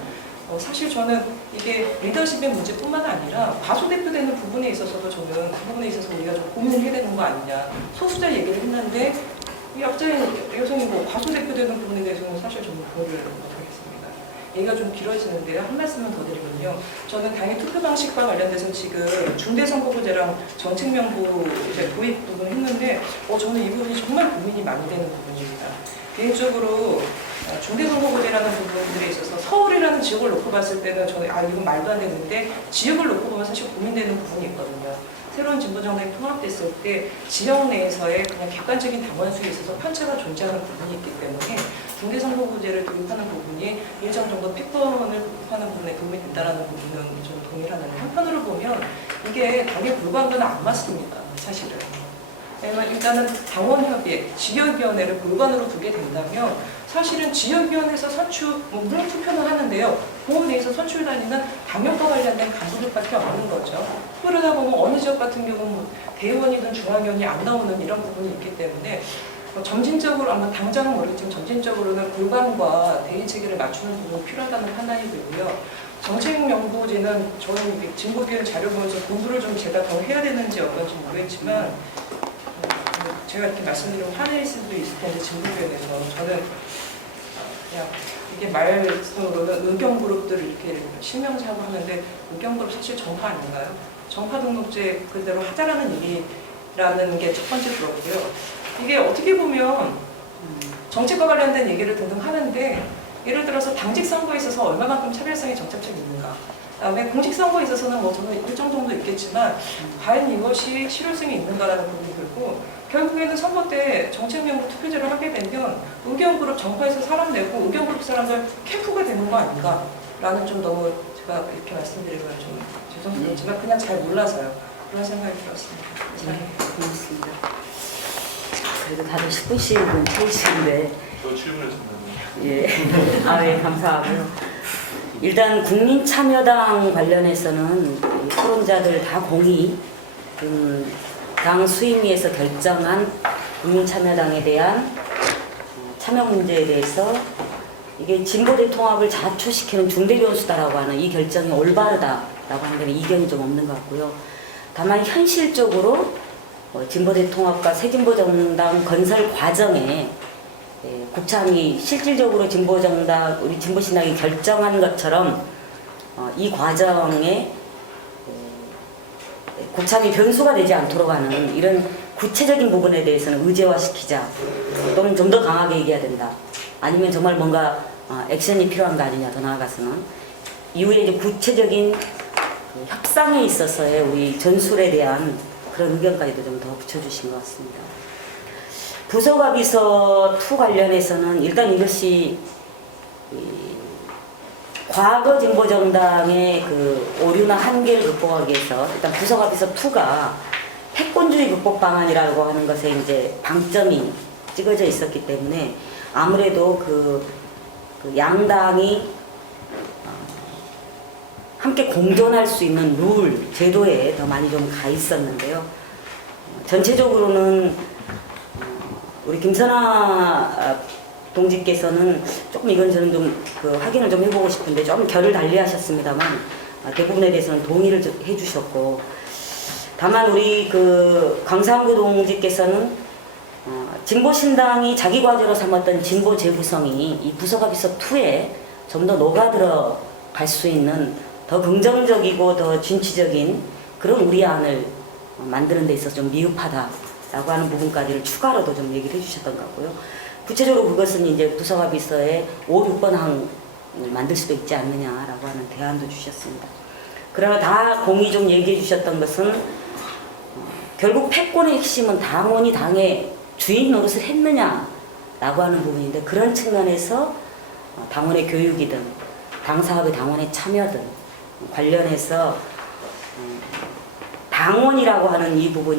사실 저는 이게 리더십의 문제뿐만 아니라 과소대표되는 부분에 있어서도 저는 그 부분에 있어서 우리가 좀 고민을 해야 되는 거 아니냐. 소수자 얘기를 했는데 이 약자인 여성이 뭐 과소대표되는 부분에 대해서는 사실 저는 동의를 못하겠습니다. 얘기가 좀 길어지는데요. 한 말씀만 더 드리면요. 저는 당일 투표 방식과 관련돼서 지금 중대선거구제랑 정책명부 이제 도입 부분 했는데 저는 이 부분이 정말 고민이 많이 되는 부분입니다. 개인적으로 중대선거구제라는 부분들에 있어서 서울이라는 지역을 놓고 봤을 때는 저는 이건 말도 안 되는데 지역을 놓고 보면 사실 고민되는 부분이 있거든요. 새로운 진보정당이 통합됐을 때 지역 내에서의 그냥 객관적인 당원수에 있어서 편차가 존재하는 부분이 있기 때문에 중대선거구제를 도입하는 부분이 일정 정도 패권을 도입하는 부분에 도움이 된다는 부분은 좀 동의를 하는데 한편으로 보면 이게 당의 불관과는 안 맞습니다. 사실은. 왜냐면 일단은 당원협의회, 지역위원회를 골반으로 두게 된다면 사실은 지역위원회에서 선출, 물론 투표는 하는데요. 그 내에서 선출단위는 당협과 관련된 간부들밖에 없는 거죠. 그러다 보면 어느 지역 같은 경우는 대의원이든 중앙위원이 안 나오는 이런 부분이 있기 때문에 점진적으로 아마 당장은 모르겠지만 점진적으로는 골반과 대의 체계를 맞추는 부분이 필요하다는 판단이 들고요. 정책명부제는 저는 진보위원 자료 보면서 공부를 좀 제가 더 해야 되는지 어떤지 모르겠지만 제가 이렇게 말씀드리면 화낼 수도 있을 텐데 진보위원회에서 저는 그냥 이게 말씀으로는 의견그룹들을 이렇게 실명제하고 하는데 의견그룹 사실 정파 아닌가요? 정파 등록제 그대로 하자라는 얘기라는 게 첫 번째 들었고요. 이게 어떻게 보면 정책과 관련된 얘기를 등등 하는데 예를 들어서 당직 선거에 있어서 얼마만큼 차별성이 정착적이 있는가. 그다음에 공직선거에 있어서는 뭐 저는 일정 정도 있겠지만 과연 이것이 실효성이 있는가라는 부분이 들고 결국에는 선거 때 정책명부 투표제를 하게 되면 의견그룹 정파에서 사람 내고 의견그룹 사람들 캠프가 되는 거 아닌가라는 좀 너무 제가 이렇게 말씀드리면 좀 죄송스럽지만 그냥 잘 몰라서요. 그런 생각이 들었습니다. 네, 고맙습니다. 그래도 다들 10분씩은 채우시는데 저 질문했습니다. 예, 예, 감사하고요. 일단 국민참여당 관련해서는 이 토론자들 다 공히 당 수임위에서 결정한 국민참여당에 대한 참여 문제에 대해서 이게 진보대 통합을 자초시키는 중대변수다라고 하는 이 결정이 올바르다라고 하는 데는 이견이 좀 없는 것 같고요. 다만 현실적으로 진보대 통합과 새진보정당 건설 과정에 국참이 실질적으로 진보정당, 우리 진보신당이 결정한 것처럼 이 과정에 국참이 변수가 되지 않도록 하는 이런 구체적인 부분에 대해서는 의제화시키자. 또는 좀 더 강하게 얘기해야 된다. 아니면 정말 뭔가 액션이 필요한 거 아니냐, 더 나아가서는. 이후에 이제 구체적인 그 협상에 있어서의 우리 전술에 대한 그런 의견까지도 좀 더 붙여주신 것 같습니다. 부서가 비서2 관련해서는 일단 이것이 과거 진보정당의 그 오류나 한계를 극복하기 위해서 일단 부서가 비서2가 패권주의 극복 방안이라고 하는 것에 이제 방점이 찍어져 있었기 때문에 아무래도 그 양당이 함께 공존할 수 있는 룰, 제도에 더 많이 좀 가 있었는데요. 전체적으로는 우리 김선아 동지께서는 조금 이건 저는 좀 확인을 좀 해보고 싶은데 좀 결을 달리하셨습니다만 대부분에 대해서는 동의를 좀 해주셨고, 다만 우리 강상구 동지께서는 진보신당이 자기 과제로 삼았던 진보 재구성이 이 부서가 비서2에 좀 더 녹아들어 갈 수 있는 더 긍정적이고 더 진취적인 그런 우리안을 만드는 데 있어서 좀 미흡하다라고 하는 부분까지를 추가로도 좀 얘기를 해주셨던 것 같고요. 구체적으로 그것은 이제 부서가 비서에 5, 6번 항을 만들 수도 있지 않느냐라고 하는 대안도 주셨습니다. 그러나 다 공히 좀 얘기해 주셨던 것은 결국 패권의 핵심은 당원이 당의 주인 노릇을 했느냐라고 하는 부분인데, 그런 측면에서 당원의 교육이든 당 사업의 당원의 참여든 관련해서 당원이라고 하는 이 부분이